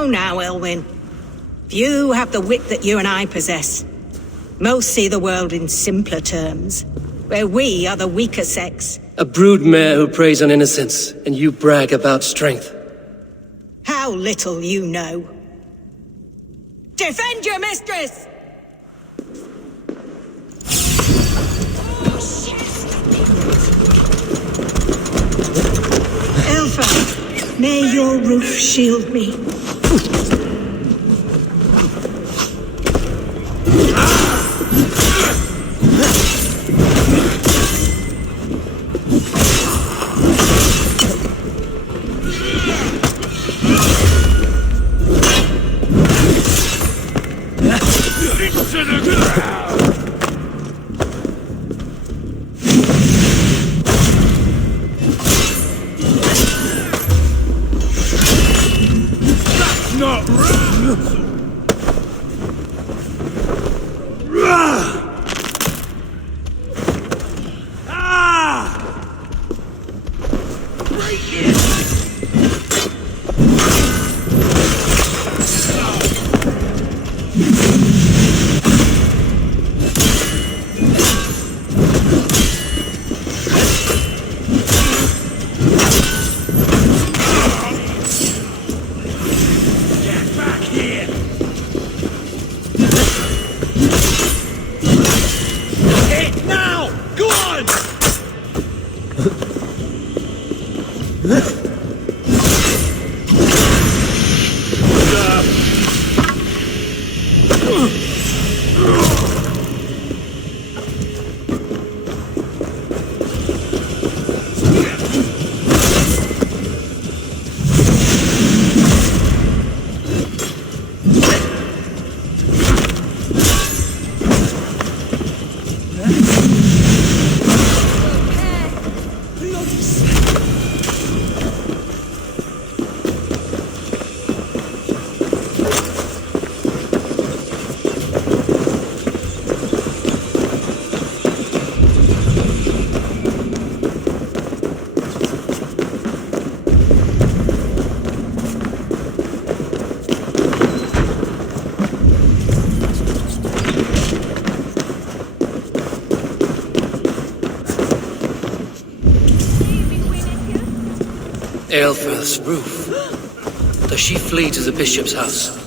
Now, Elwyn. Few have the wit that you and I possess. Most see the world in simpler terms, where we are the weaker sex. A broodmare who preys on innocence, and you brag about strength. How little you know. Defend your mistress! Aelfir, may your roof shield me. Aelfir's roof. Does she flee to the bishop's house?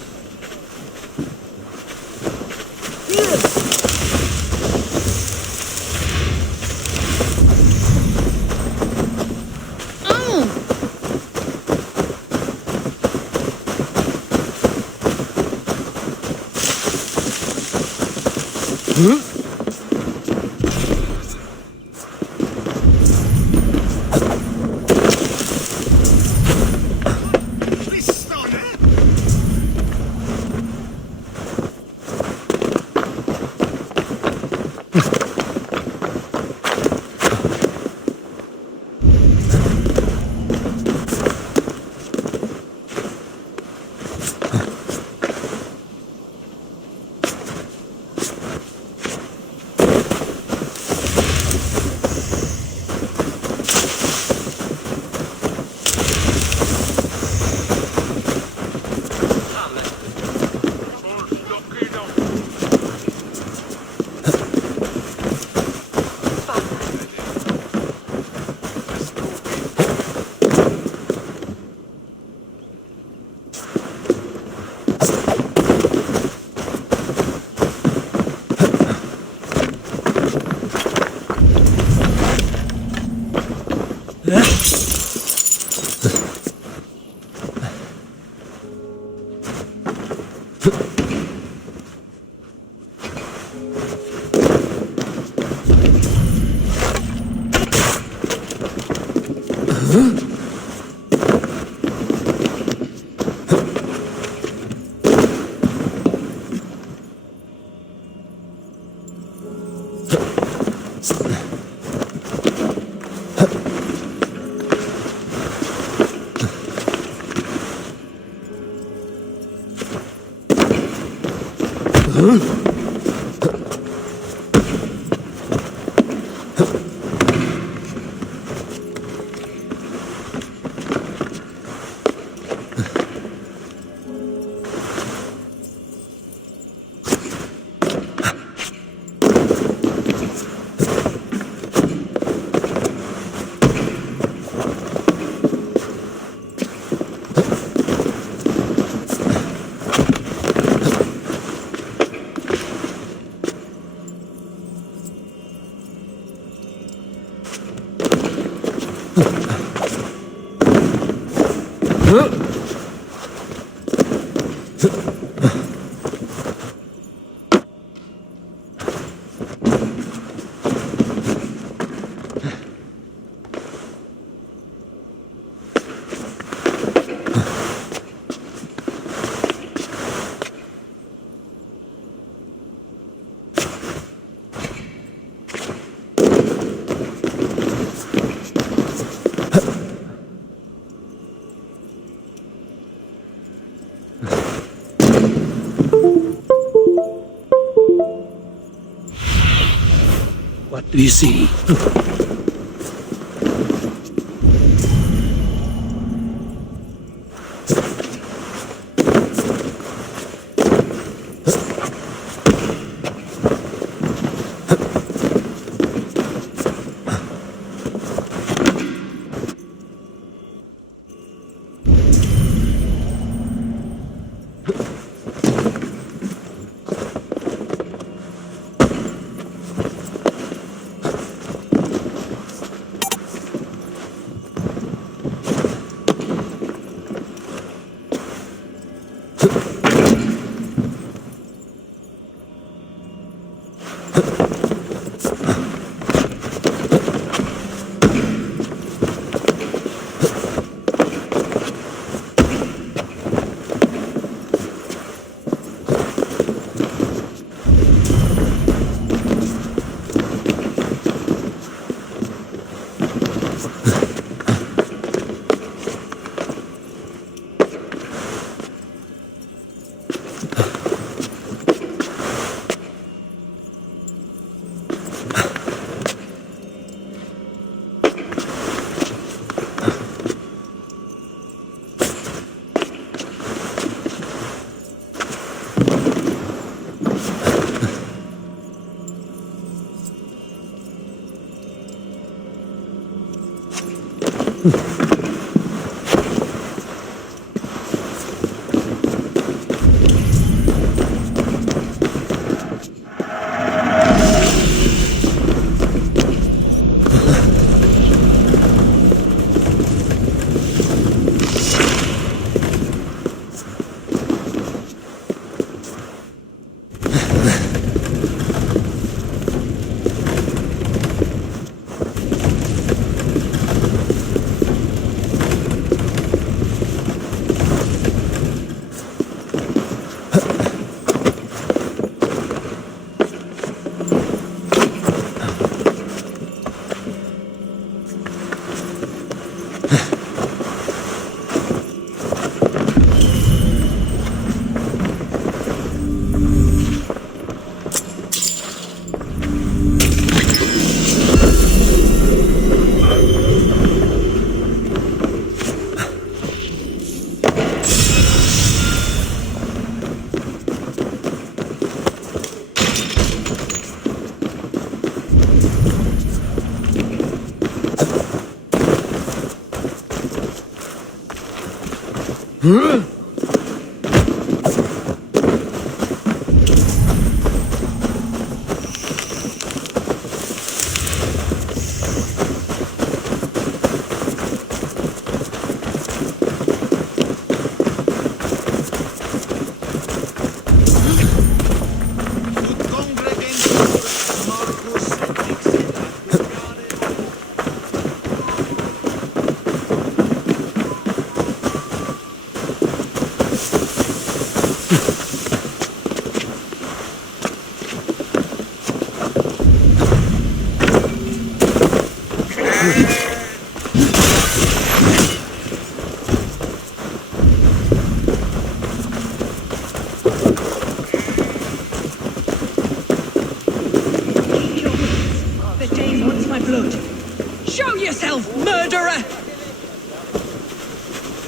Do you see?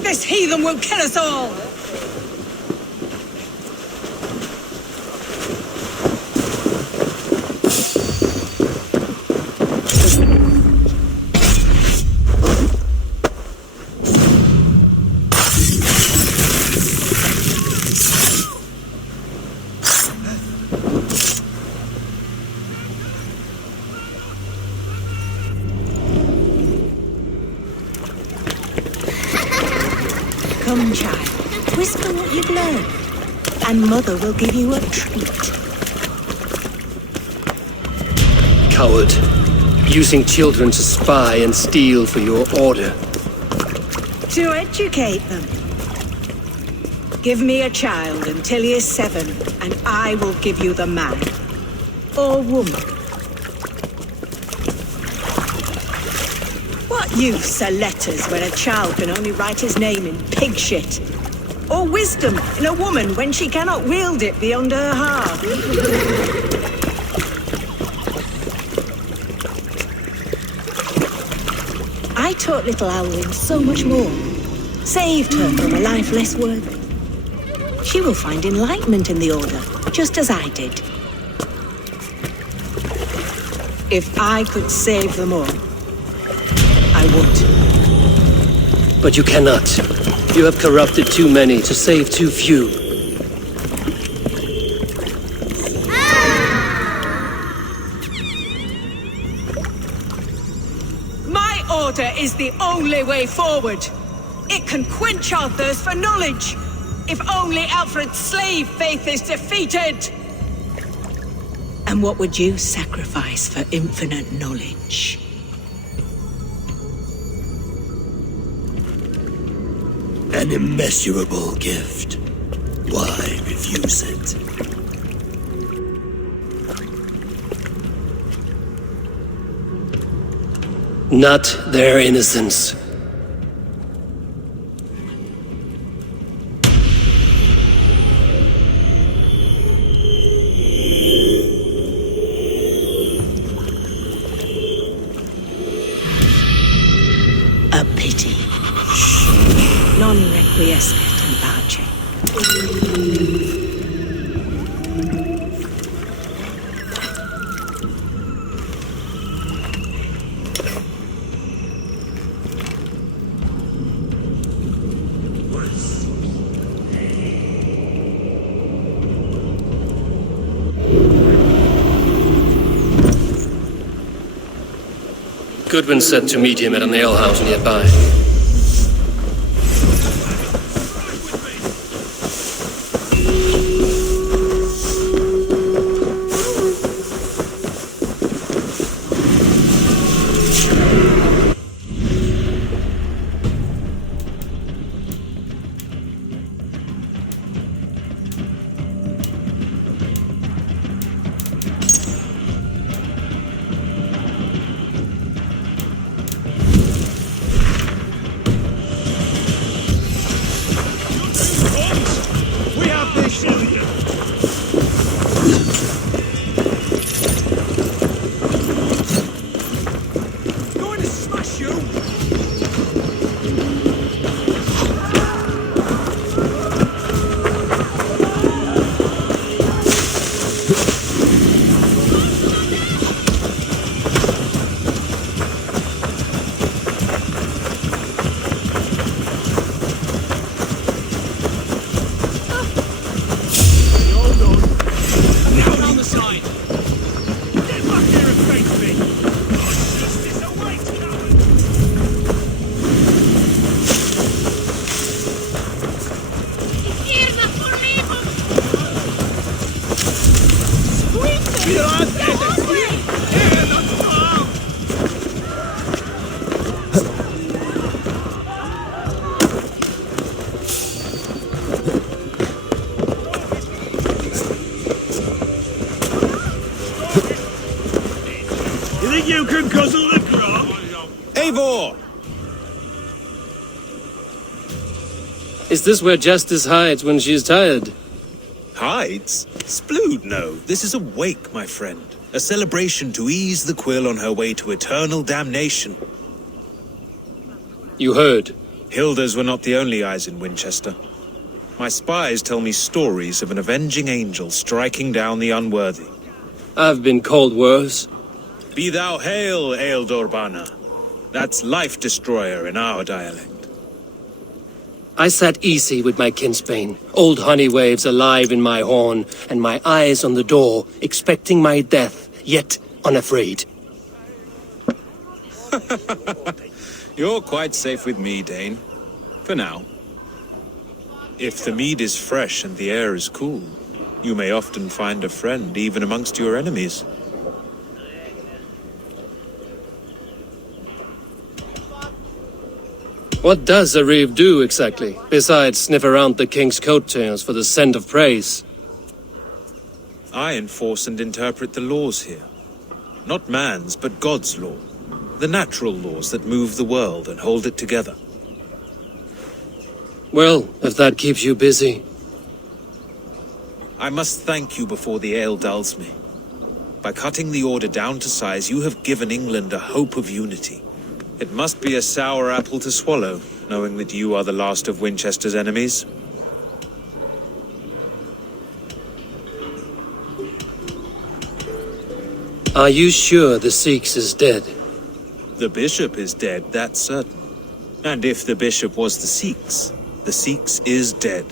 This heathen will kill us all! Come, child. Whisper what you've learned, and Mother will give you a treat. Coward. Using children to spy and steal for your order. To educate them. Give me a child until he is 7, and I will give you the man. Or woman. What use are letters when a child can only write his name in pig shit? Or wisdom in a woman when she cannot wield it beyond her heart? taught little Alwyn so much more. Saved her from a life less worthy. She will find enlightenment in the Order, just as I did. If I could save them all, I would. But you cannot. You have corrupted too many to save too few. My Order is the only way forward. It can quench our thirst for knowledge. If only Alfred's slave faith is defeated! And what would you sacrifice for infinite knowledge? An immeasurable gift. Why refuse it? Not their innocence. A pity. Non requiescat in pace. Goodwin said to meet him at an alehouse nearby. You can guzzle the grog? Eivor! Is this where Justice hides when she is tired? Hides? Splood, no. This is a wake, my friend. A celebration to ease the quill on her way to eternal damnation. You heard. Hilda's were not the only eyes in Winchester. My spies tell me stories of an avenging angel striking down the unworthy. I've been called worse. Be thou hail, Ealdorbanna. That's Life Destroyer in our dialect. I sat easy with my kinsbane, old honey waves alive in my horn, and my eyes on the door, expecting my death, yet unafraid. You're quite safe with me, Dane. For now. If the mead is fresh and the air is cool, you may often find a friend even amongst your enemies. What does a reeve do, exactly, besides sniff around the king's coattails for the scent of praise? I enforce and interpret the laws here. Not man's, but God's law. The natural laws that move the world and hold it together. Well, if that keeps you busy. I must thank you before the ale dulls me. By cutting the order down to size, you have given England a hope of unity. It must be a sour apple to swallow, knowing that you are the last of Winchester's enemies. Are you sure the Sikhs is dead? The bishop is dead, that's certain. And if the bishop was the Sikhs is dead.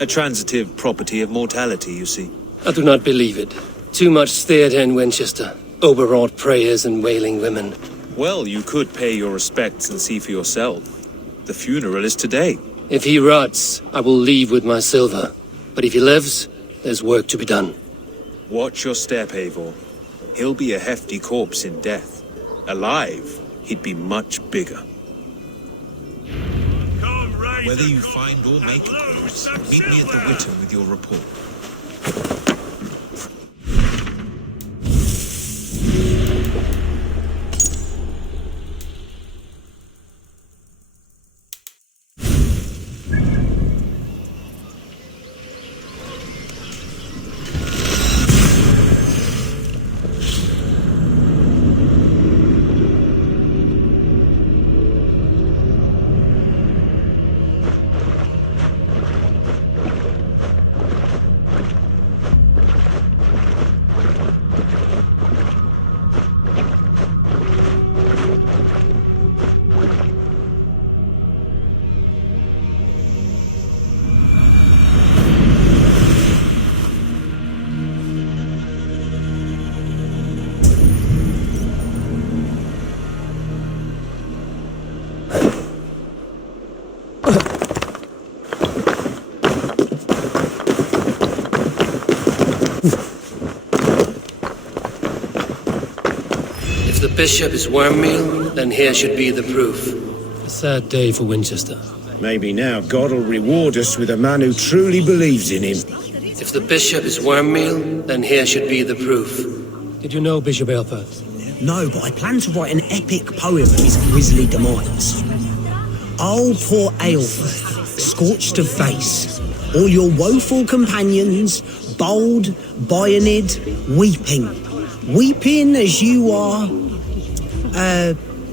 A transitive property of mortality, you see. I do not believe it. Too much theatre in Winchester. Overwrought prayers and wailing women. Well, you could pay your respects and see for yourself. The funeral is today. If he rots, I will leave with my silver. But if he lives, there's work to be done. Watch your step, Eivor. He'll be a hefty corpse in death. Alive, he'd be much bigger. Whether you find or make a corpse, meet me at the Witten with your report. If the bishop is worm meal, then here should be the proof. A sad day for Winchester. Maybe now God will reward us with a man who truly believes in him. If the bishop is worm meal, then here should be the proof. Did you know Bishop Aelfirth? No, but I plan to write an epic poem of his grisly demise. Oh, poor Aelfirth, scorched of face, all your woeful companions, bold, Bionid, weeping as you are,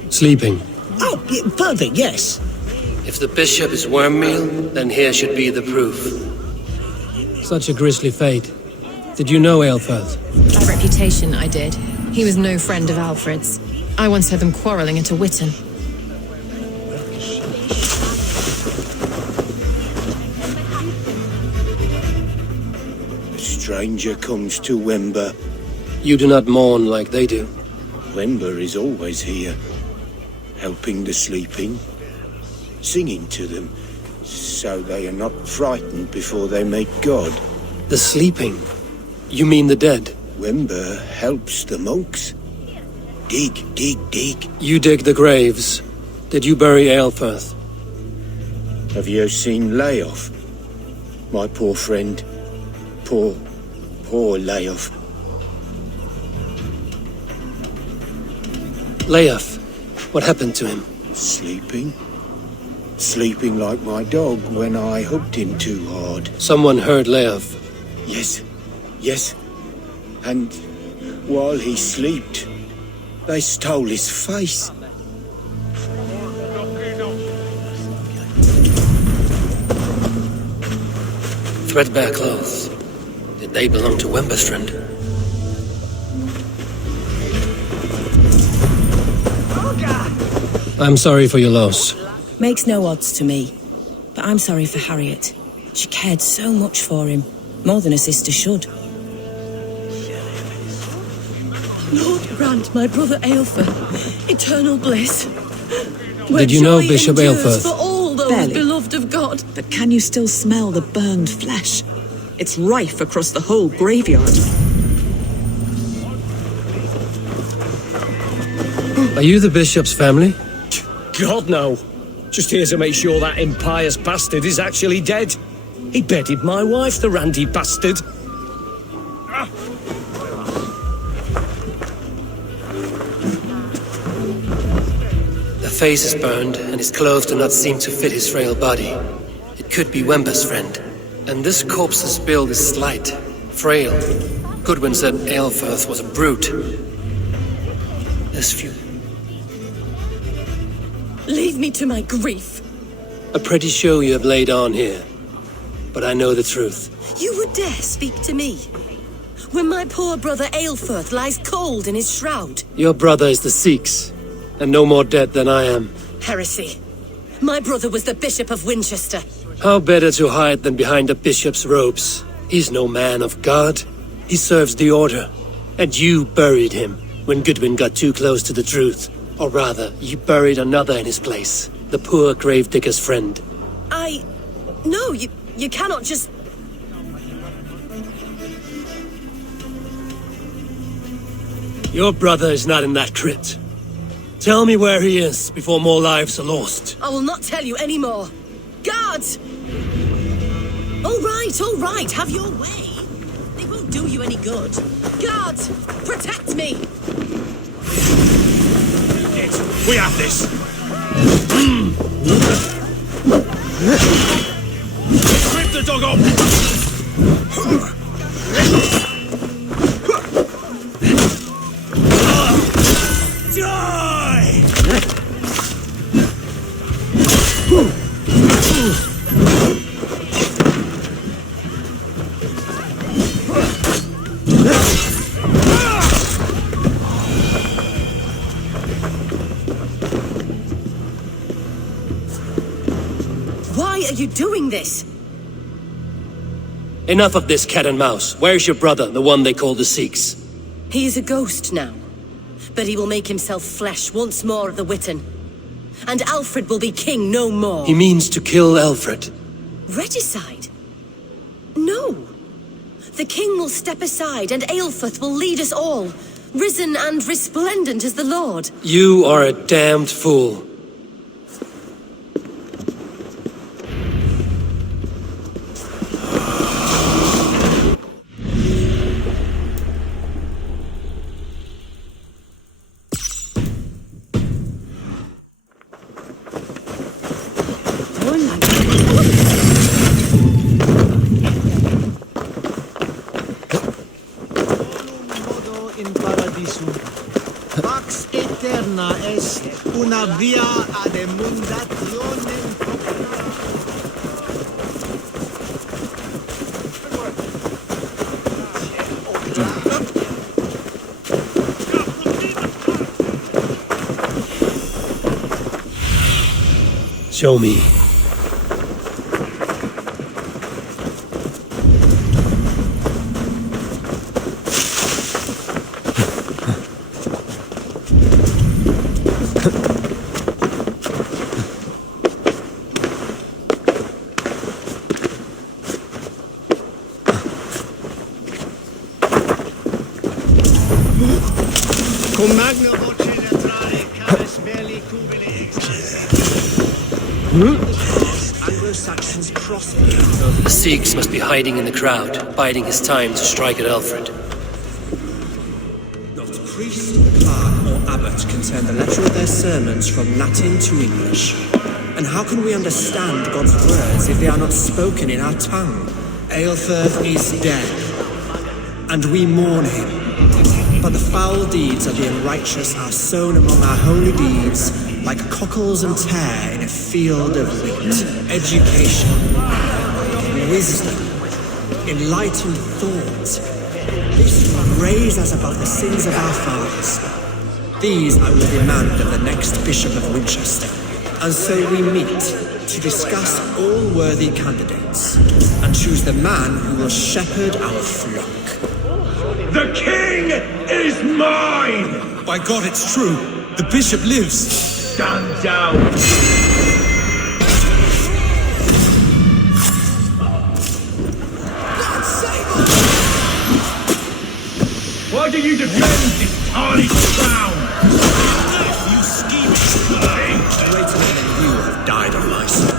Sleeping. Oh, yeah, perfect, yes. If the bishop is worm meal, then here should be the proof. Such a grisly fate. Did you know Aelfirth? By reputation, I did. He was no friend of Alfred's. I once heard them quarrelling at a Witten. A stranger comes to Wember. You do not mourn like they do. Wember is always here, helping the sleeping, singing to them, so they are not frightened before they meet God. The sleeping? You mean the dead? Wember helps the monks. Dig. You dig the graves. Did you bury Aelfirth? Have you seen Leof? My poor friend. Poor Leof. Leof, what happened to him? Sleeping. Sleeping like my dog when I hugged him too hard. Someone heard Leof. Yes. And while he slept, they stole his face. Threadbare clothes. Did they belong to Wincestre? I'm sorry for your loss. Makes no odds to me. But I'm sorry for Harriet. She cared so much for him. More than a sister should. Lord grant my brother Aelfir eternal bliss. Did you know Bishop Aelfirth? For all those Barely. beloved of God. But can you still smell the burned flesh? It's rife across the whole graveyard. Are you the bishop's family? God, no. Just here to make sure that impious bastard is actually dead. He bedded my wife, the randy bastard. The face is burned, and his clothes do not seem to fit his frail body. It could be Wincestre. And this corpse's build is slight, frail. Goodwin said Aelfirth was a brute. There's few. Leave me to my grief. A pretty show you have laid on here. But I know the truth. You would dare speak to me? When my poor brother Aelfirth lies cold in his shroud. Your brother is the Sikhs, and no more dead than I am. Heresy. My brother was the Bishop of Wincestre. How better to hide than behind a bishop's robes? He's no man of God. He serves the Order. And you buried him when Goodwin got too close to the truth. Or rather, you buried another in his place. The poor gravedigger's friend. No, you cannot just... Your brother is not in that crypt. Tell me where he is before more lives are lost. I will not tell you any more. Guards! All right, have your way. They won't do you any good. Guards, protect me! We have this! Rip the dog off! Die! Why are you doing this? Enough of this cat and mouse. Where's your brother, the one they call the Sikhs? He is a ghost now. But he will make himself flesh once more of the Witten. And Alfred will be king no more. He means to kill Alfred. Regicide? No. The king will step aside and Aelfirth will lead us all, risen and resplendent as the Lord. You are a damned fool. Pax eterna est una via ad emundationem. Show me. Cum magno voce latrare caris belli cubili Anglo-Saxons prosper. The Sikhs must be hiding in the crowd, biding his time to strike at Alfred. Not priest, clerk, or abbot can turn the letter of their sermons from Latin to English. And how can we understand God's words if they are not spoken in our tongue? Aelfirth is dead, and we mourn him. But the foul deeds of the unrighteous are sown among our holy deeds, like cockles and tare in a field of wheat. Education, wisdom, enlightened thought. This will raise us above the sins of our fathers. These I will demand of the next Bishop of Winchester. And so we meet to discuss all worthy candidates and choose the man who will shepherd our flock. The king is mine! By God, it's true. The bishop lives. Stand down! Why do you defend this tarnished crown? You scheming Greater than you have died on my side.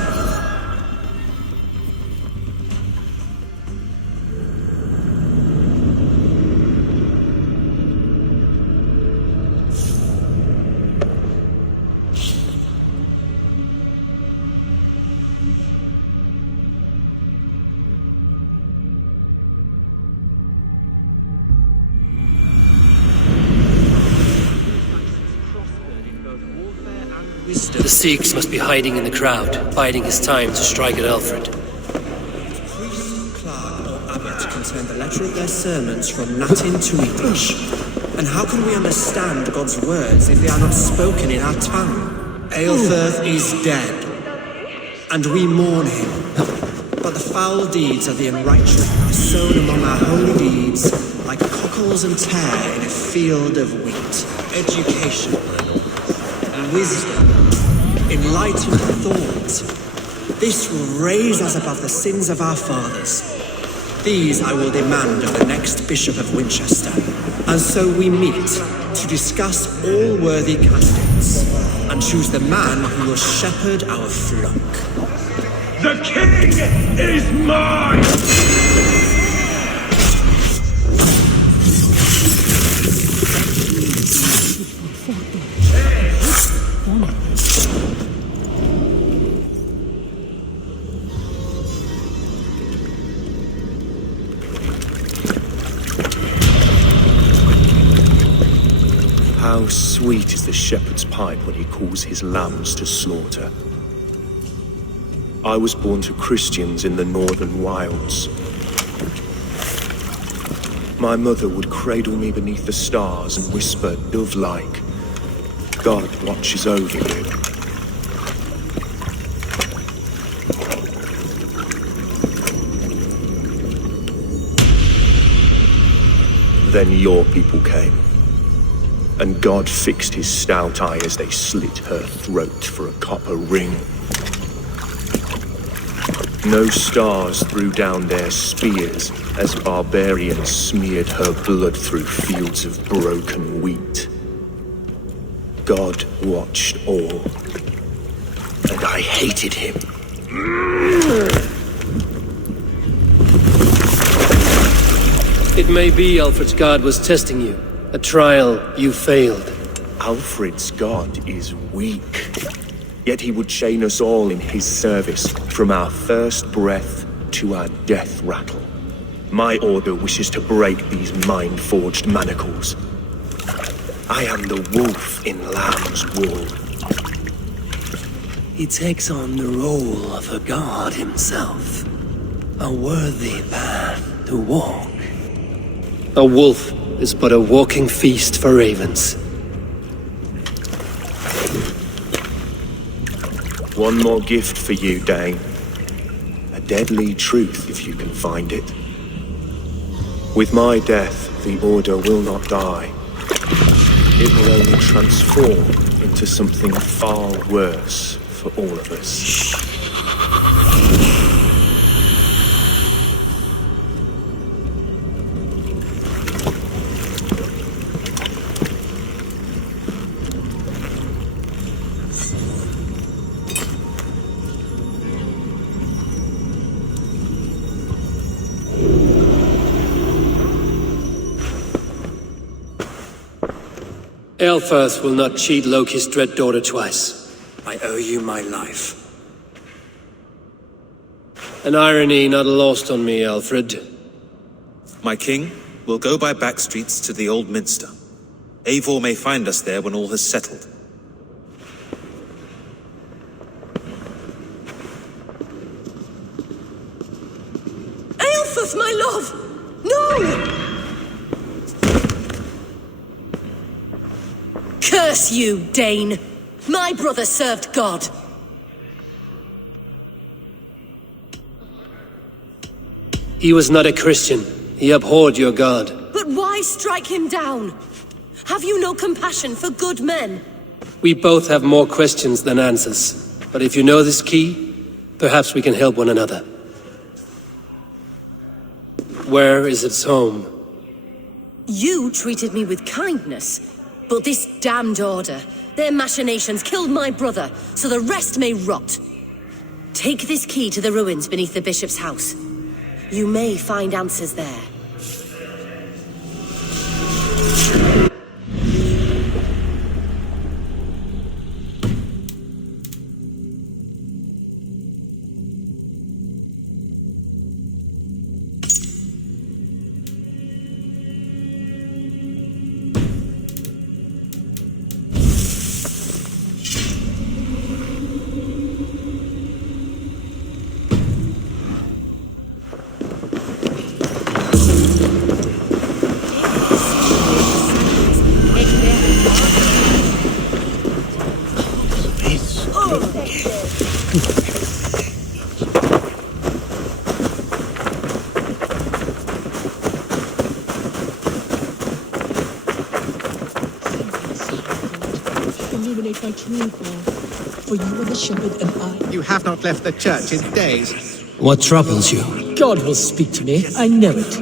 The Sikhs must be hiding in the crowd, biding his time to strike at Alfred. Priest, clerk, or abbot can turn the letter of their sermons from Latin to English. And how can we understand God's words if they are not spoken in our tongue? Aelfirth is dead, and we mourn him. But the foul deeds of the unrighteous are sown among our holy deeds, like cockles and tare in a field of wheat. Education, wisdom, enlightened thought. This will raise us above the sins of our fathers. These I will demand of the next Bishop of Winchester. And so we meet to discuss all worthy candidates and choose the man who will shepherd our flock. The king is mine! How sweet is the shepherd's pipe when he calls his lambs to slaughter. I was born to Christians in the northern wilds. My mother would cradle me beneath the stars and whisper, dove-like, God watches over you. Then your people came, and God fixed his stout eye as they slit her throat for a copper ring. No stars threw down their spears as barbarians smeared her blood through fields of broken wheat. God watched all, and I hated him. It may be Alfred's God was testing you. A trial you failed. Alfred's God is weak. Yet he would chain us all in his service, from our first breath to our death rattle. My order wishes to break these mind-forged manacles. I am the wolf in lamb's wool. He takes on the role of a god himself. A worthy path to walk. A wolf is but a walking feast for ravens. One more gift for you, Dane. A deadly truth, if you can find it. With my death, the Order will not die. It will only transform into something far worse for all of us. Aelfirth will not cheat Loki's dread daughter twice. I owe you my life. An irony not lost on me, Alfred. My king will go by back streets to the Old Minster. Eivor may find us there when all has settled. Aelfirth, my love! No! Curse you, Dane! My brother served God! He was not a Christian. He abhorred your god. But why strike him down? Have you no compassion for good men? We both have more questions than answers. But if you know this key, perhaps we can help one another. Where is its home? You treated me with kindness, but this damned Order, their machinations killed my brother, so the rest may rot. Take this key to the ruins beneath the bishop's house. You may find answers there. my true path, for you are the shepherd and I. You have not left the church in days. What troubles you? God will speak to me, I know it.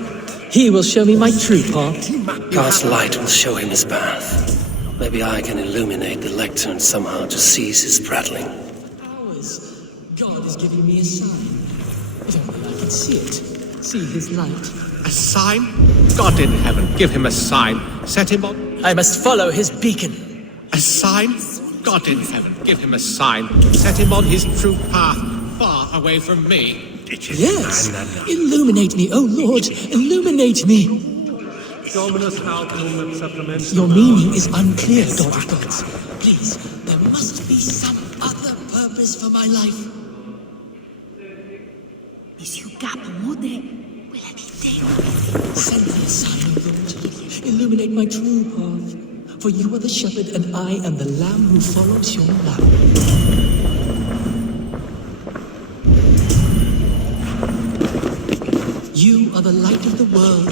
He will show me my true path. God's light will show him his path. Maybe I can illuminate the lectern somehow to cease his prattling. Hours. God is giving me a sign. If only I could see it. See his light. A sign? God in heaven, give him a sign. Set him on... I must follow his beacon. A sign? God in heaven, give him a sign. Set him on his true path, far away from me. Yes. Illuminate me, oh Lord. Illuminate me. Your meaning is unclear, God of gods. Please, there must be some other purpose for my life. Send me a sign, O Lord. Illuminate my true path. For you are the shepherd, and I am the lamb who follows your lamb. You are the light of the world.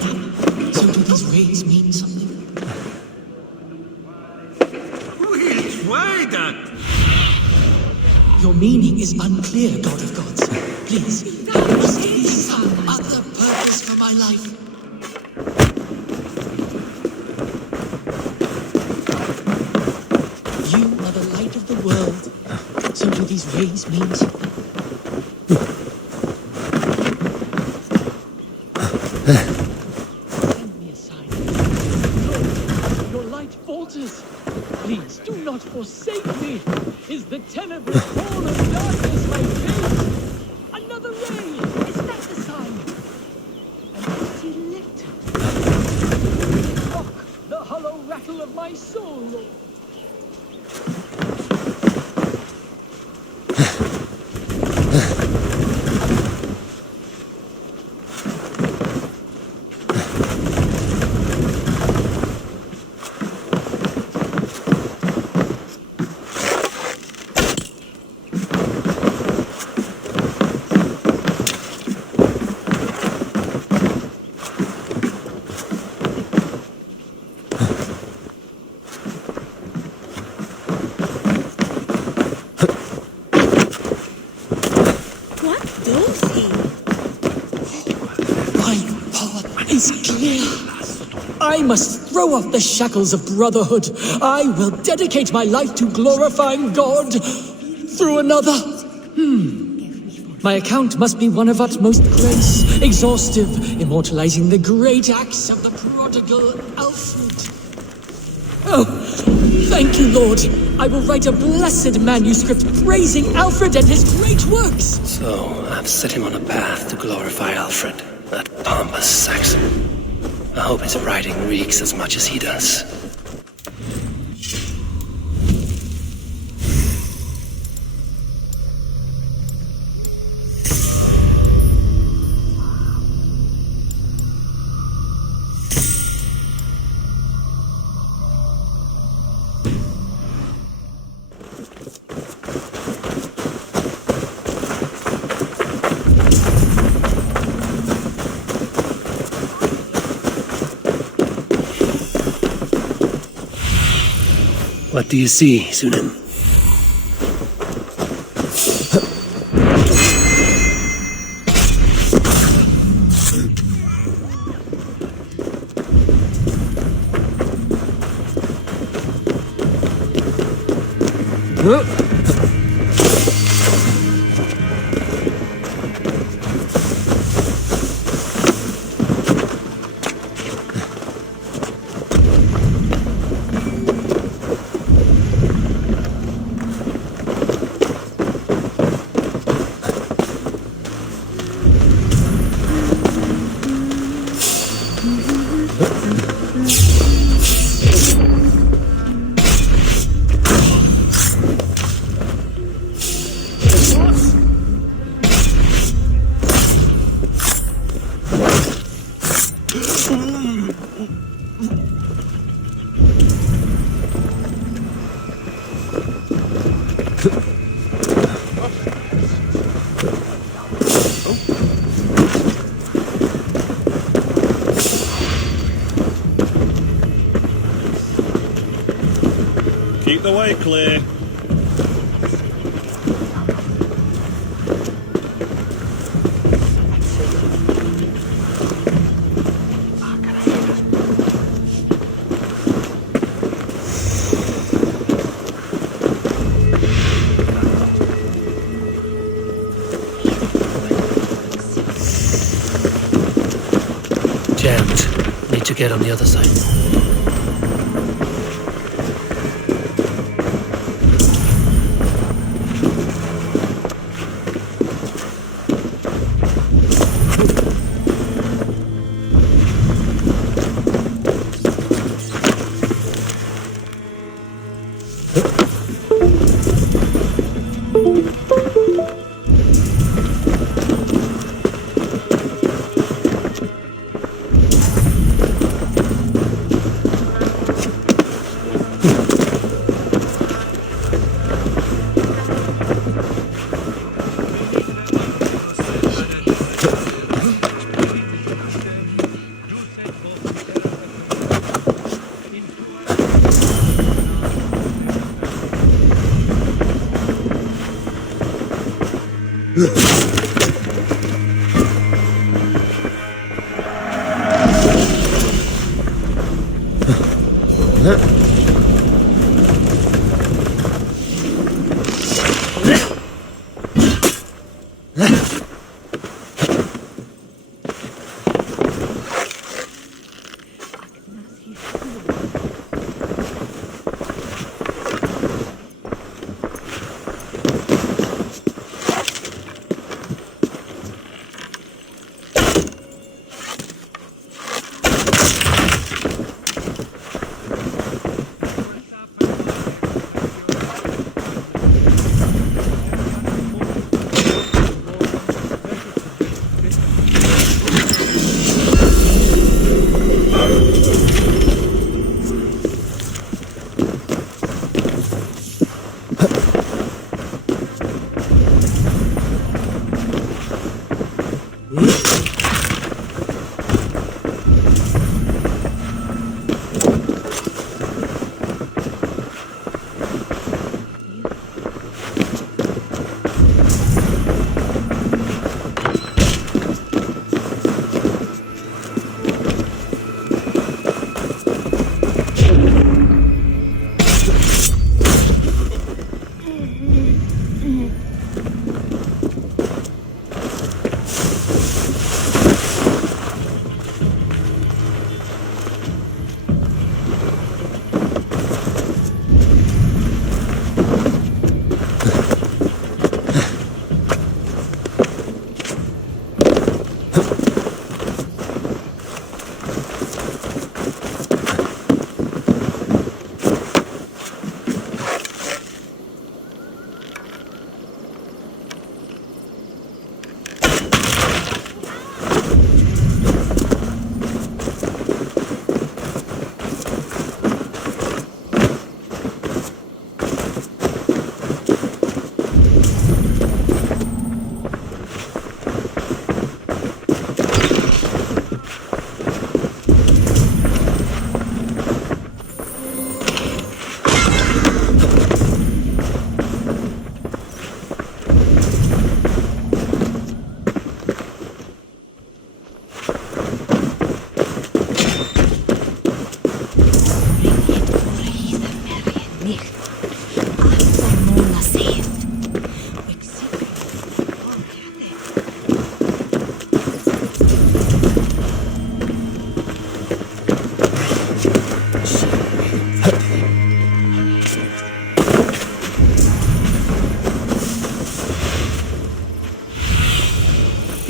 So do these rays mean something? Your meaning is unclear, God of gods. Please, there must be some other purpose for my life. You are the light of the world. So do these rays mean something? Send me a sign. Lord, your light falters. Please do not forsake me. Is the tenebrous hall of darkness my fate? Another ray. Is that the sign? An empty lectern. Rock the hollow rattle of my soul, Lord. I must throw off the shackles of brotherhood. I will dedicate my life to glorifying God through another. My account must be one of utmost grace, exhaustive, immortalizing the great acts of the prodigal Alfred. Oh, thank you, Lord. I will write a blessed manuscript praising Alfred and his great works. So, I've set him on a path to glorify Alfred, that pompous Saxon. I hope his writing reeks as much as he does. What do you see, Sunan? Keep the way clear. jammed. Need to get on the other side.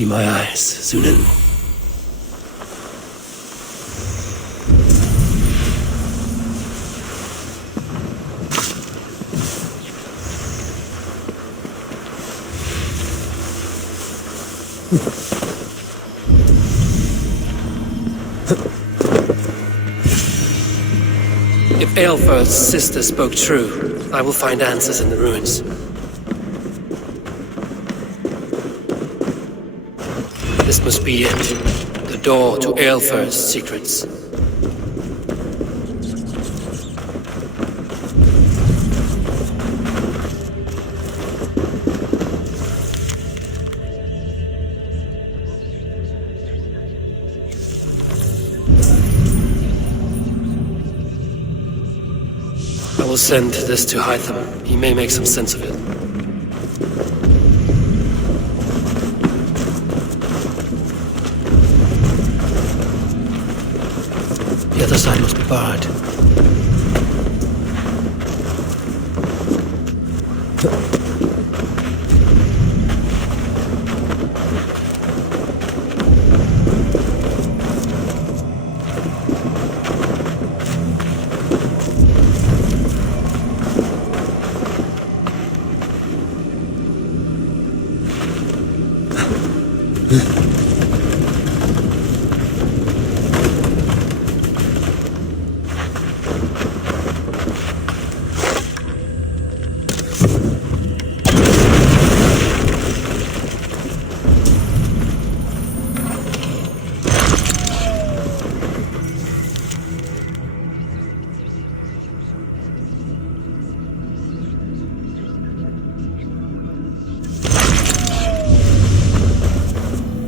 Be my eyes, Sunan. If Aelfir's sister spoke true, I will find answers in the ruins. This must be it. The door to Aelfir's secrets. I will send this to Hytham. He may make some sense of it. The other side must be barred.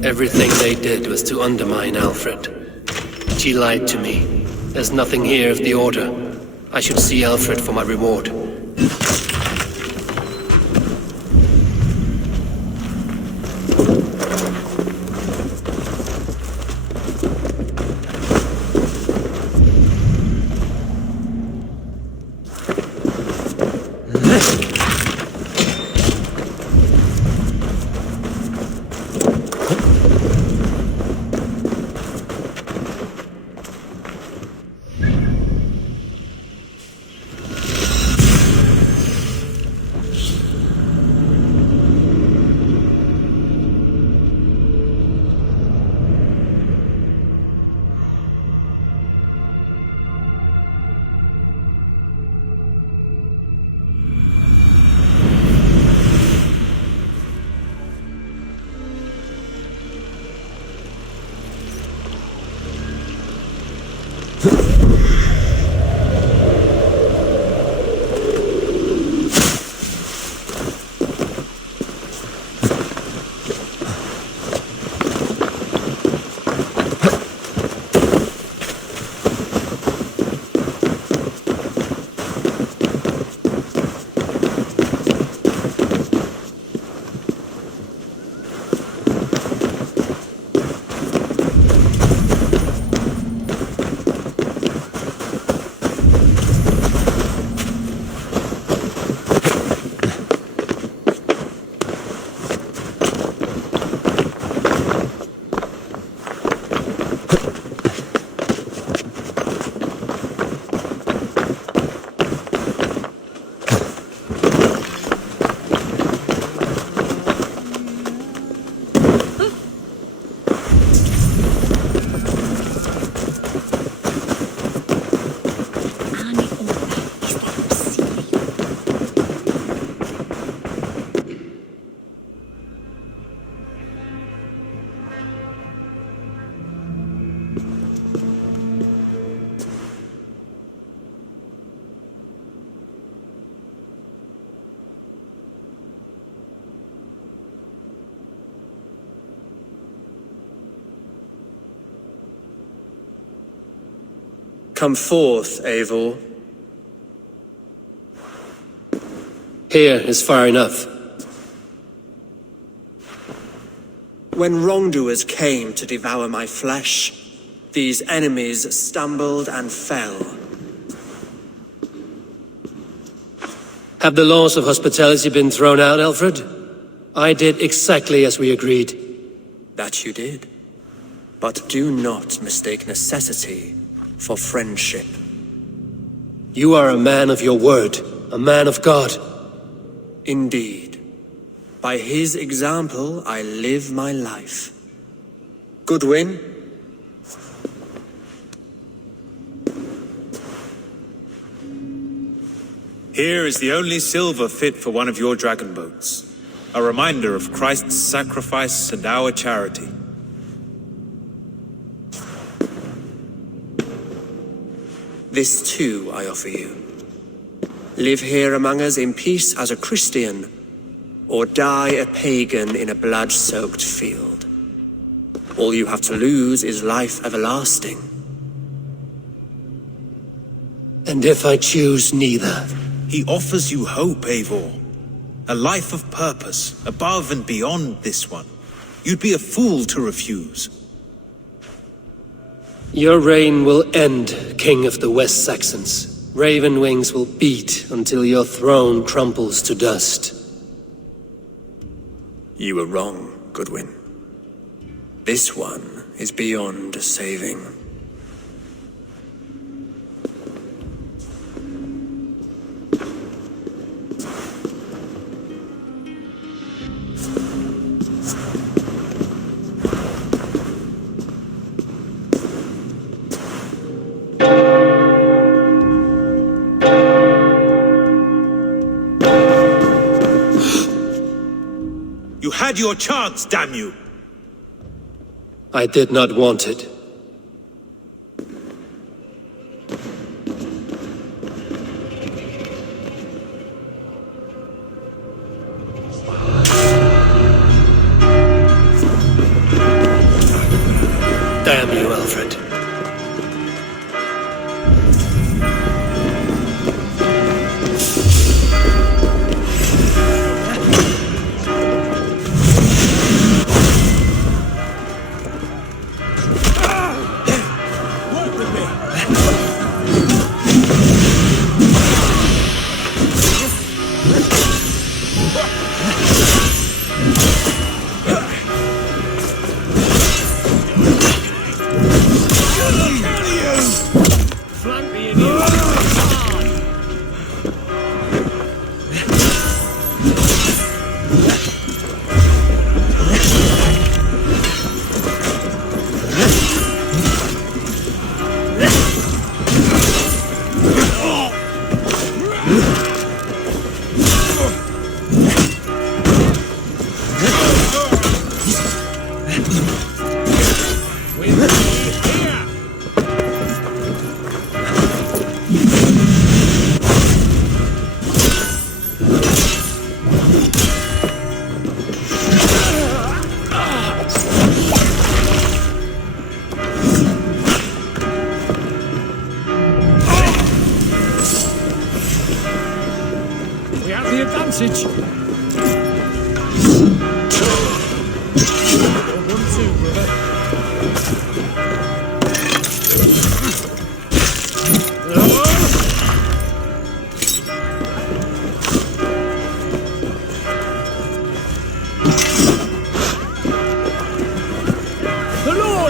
Everything they did was to undermine Alfred. She lied to me. There's nothing here of the Order. I should see Alfred for my reward. Come forth, Eivor. Here is far enough. When wrongdoers came to devour my flesh, these enemies stumbled and fell. Have the laws of hospitality been thrown out, Alfred? I did exactly as we agreed. That you did. But do not mistake necessity for friendship. You are a man of your word, a man of God. Indeed. By his example, I live my life. Goodwin? Here is the only silver fit for one of your dragon boats. A reminder of Christ's sacrifice and our charity. This too I offer you. Live here among us in peace as a Christian, or die a pagan in a blood-soaked field. All you have to lose is life everlasting. And if I choose neither? He offers you hope, Eivor. A life of purpose, above and beyond this one. You'd be a fool to refuse. Your reign will end, King of the West Saxons. Raven wings will beat until your throne crumples to dust. You were wrong, Goodwin. This one is beyond saving. You had your chance, damn you! I did not want it. Damn you, Alfred.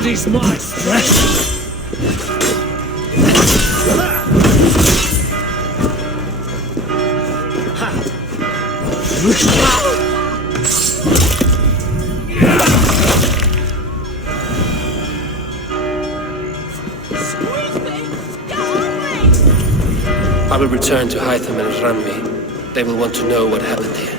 Is my strength. I will return to Hytham and Ranmi. They will want to know what happened here.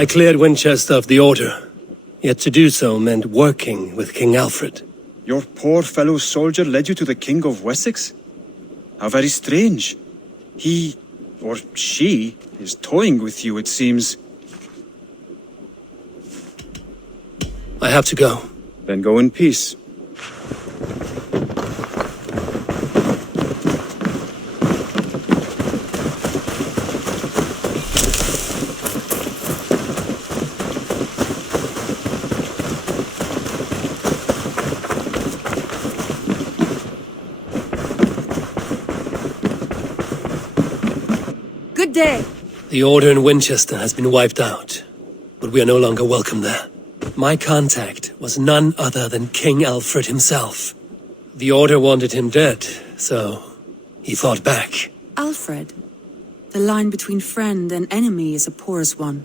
I cleared Wincestre of the Order, yet to do so meant working with King Alfred. Your poor fellow soldier led you to the King of Wessex? How very strange. He, or she, is toying with you, it seems. I have to go. Then go in peace. Good day. The Order in Winchester has been wiped out, but we are no longer welcome there. My contact was none other than King Alfred himself. The Order wanted him dead, so he fought back. Alfred, the line between friend and enemy is a porous one.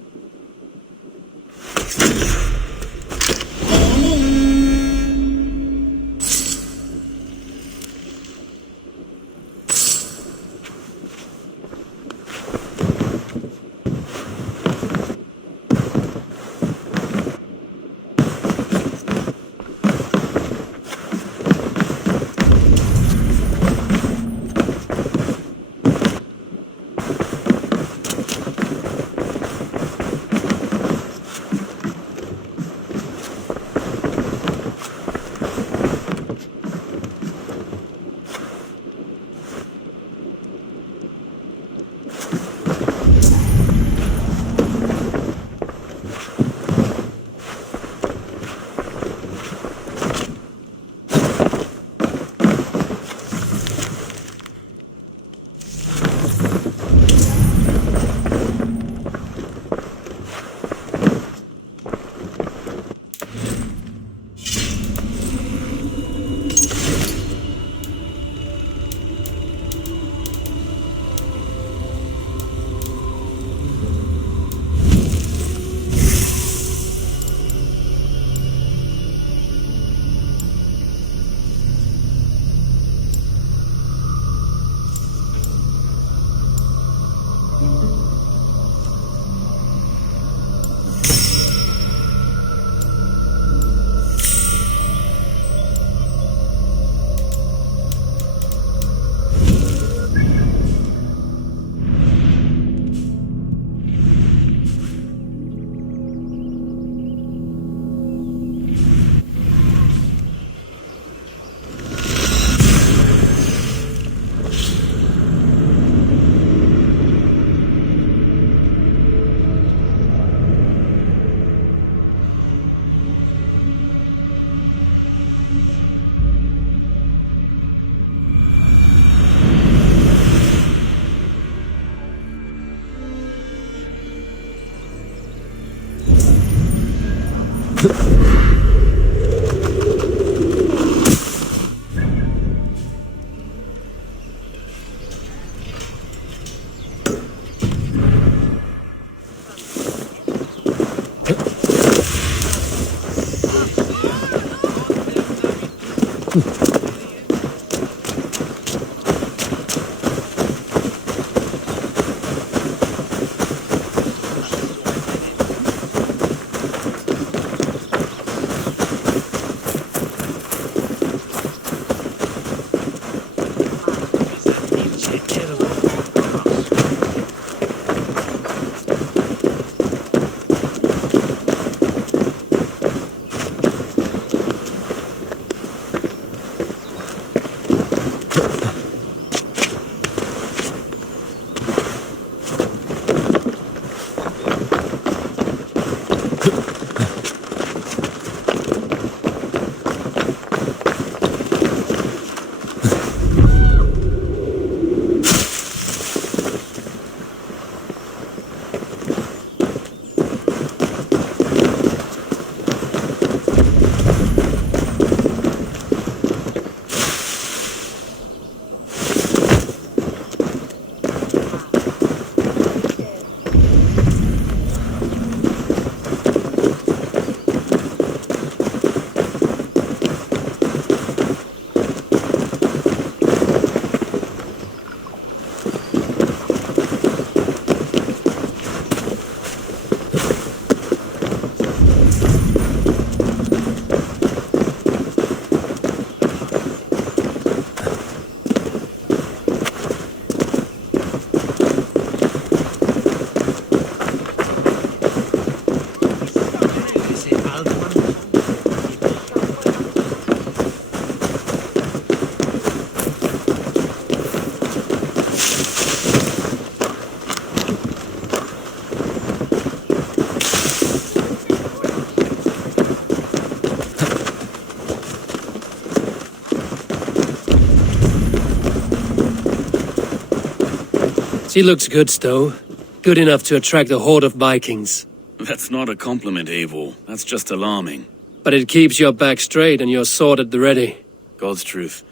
She looks good, Stowe. Good enough to attract a horde of Vikings. That's not a compliment, Eivor. That's just alarming. But it keeps your back straight and your sword at the ready. God's truth.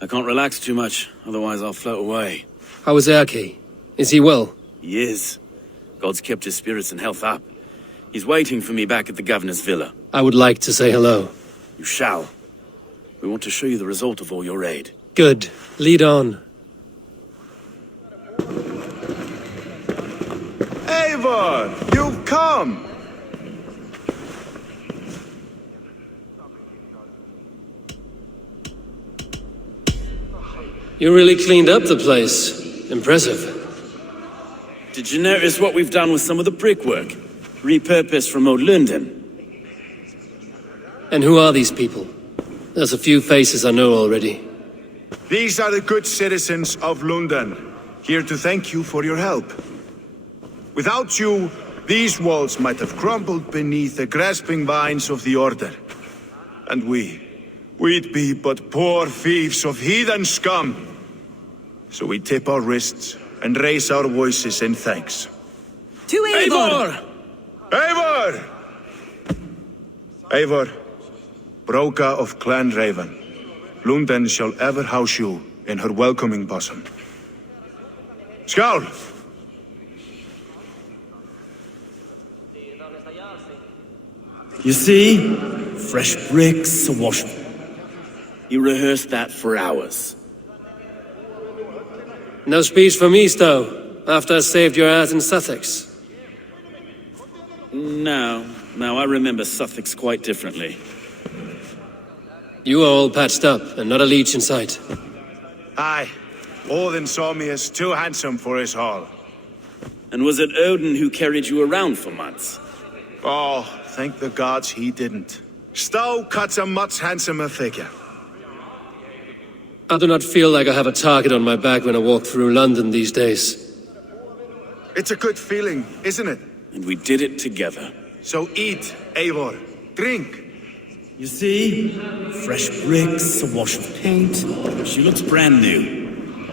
I can't relax too much, otherwise I'll float away. How is Erki? Is he well? He is. God's kept his spirits and health up. He's waiting for me back at the governor's villa. I would like to say hello. You shall. We want to show you the result of all your aid. Good. Lead on. Eivor, you've come! You really cleaned up the place. Impressive. Did you notice what we've done with some of the brickwork? Repurposed from old London. And who are these people? There's a few faces I know already. These are the good citizens of London, here to thank you for your help. Without you, these walls might have crumbled beneath the grasping vines of the Order. And we'd be but poor thieves of heathen scum. So we tip our wrists and raise our voices in thanks. To Eivor! Eivor! Eivor, Broca of Clan Raven, Lundin shall ever house you in her welcoming bosom. Skål! You see? Fresh bricks, a wash. He rehearsed that for hours. No speech for me, Stowe, after I saved your ass in Sussex. No, I remember Sussex quite differently. You are all patched up, and not a leech in sight. Aye. Odin saw me as too handsome for his hall. And was it Odin who carried you around for months? Oh, thank the gods he didn't. Stowe cuts a much handsomer figure. I do not feel like I have a target on my back when I walk through London these days. It's a good feeling, isn't it? And we did it together. So eat, Eivor. Drink. You see? Fresh bricks, a wash of paint. She looks brand new.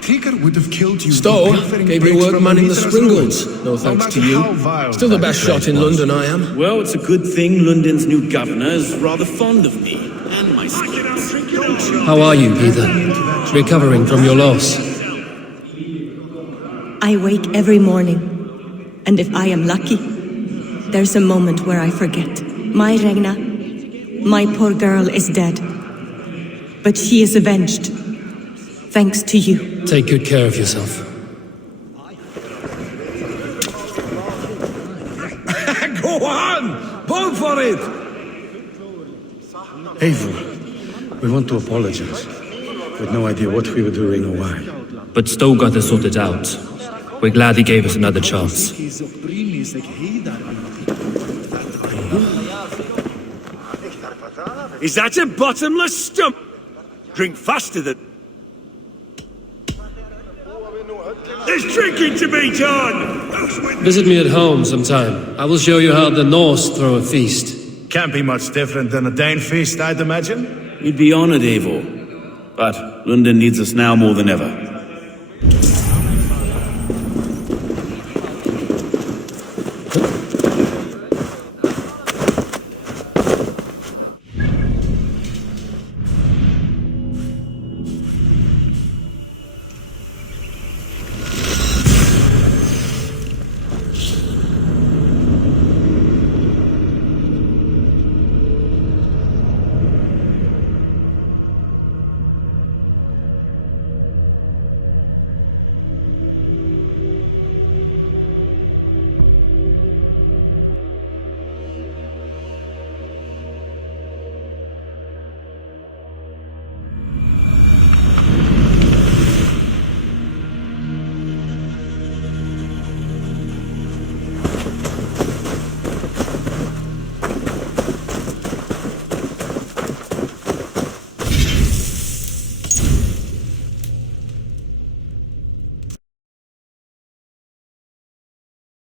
Trigger would have killed you. Stowe gave me work manning the Springles. No thanks to you. Still the best shot in London, I am. Well, it's a good thing London's new governor is rather fond of me and my skills. How are you, Peter? Recovering from your loss? I wake every morning, and if I am lucky, there's a moment where I forget. My Regna, my poor girl, is dead. But she is avenged. Thanks to you. Take good care of yourself. Go on! Go for it! Eivor, we want to apologize. With no idea what we were doing or why. but Stowe got this sorted out. We're glad he gave us another chance. Is that a bottomless stump? Drink faster than... There's drinking to be done! Visit me at home sometime. I will show you how the Norse throw a feast. Can't be much different than a Dane feast, I'd imagine. We'd be honored, Eivor. But London needs us now more than ever.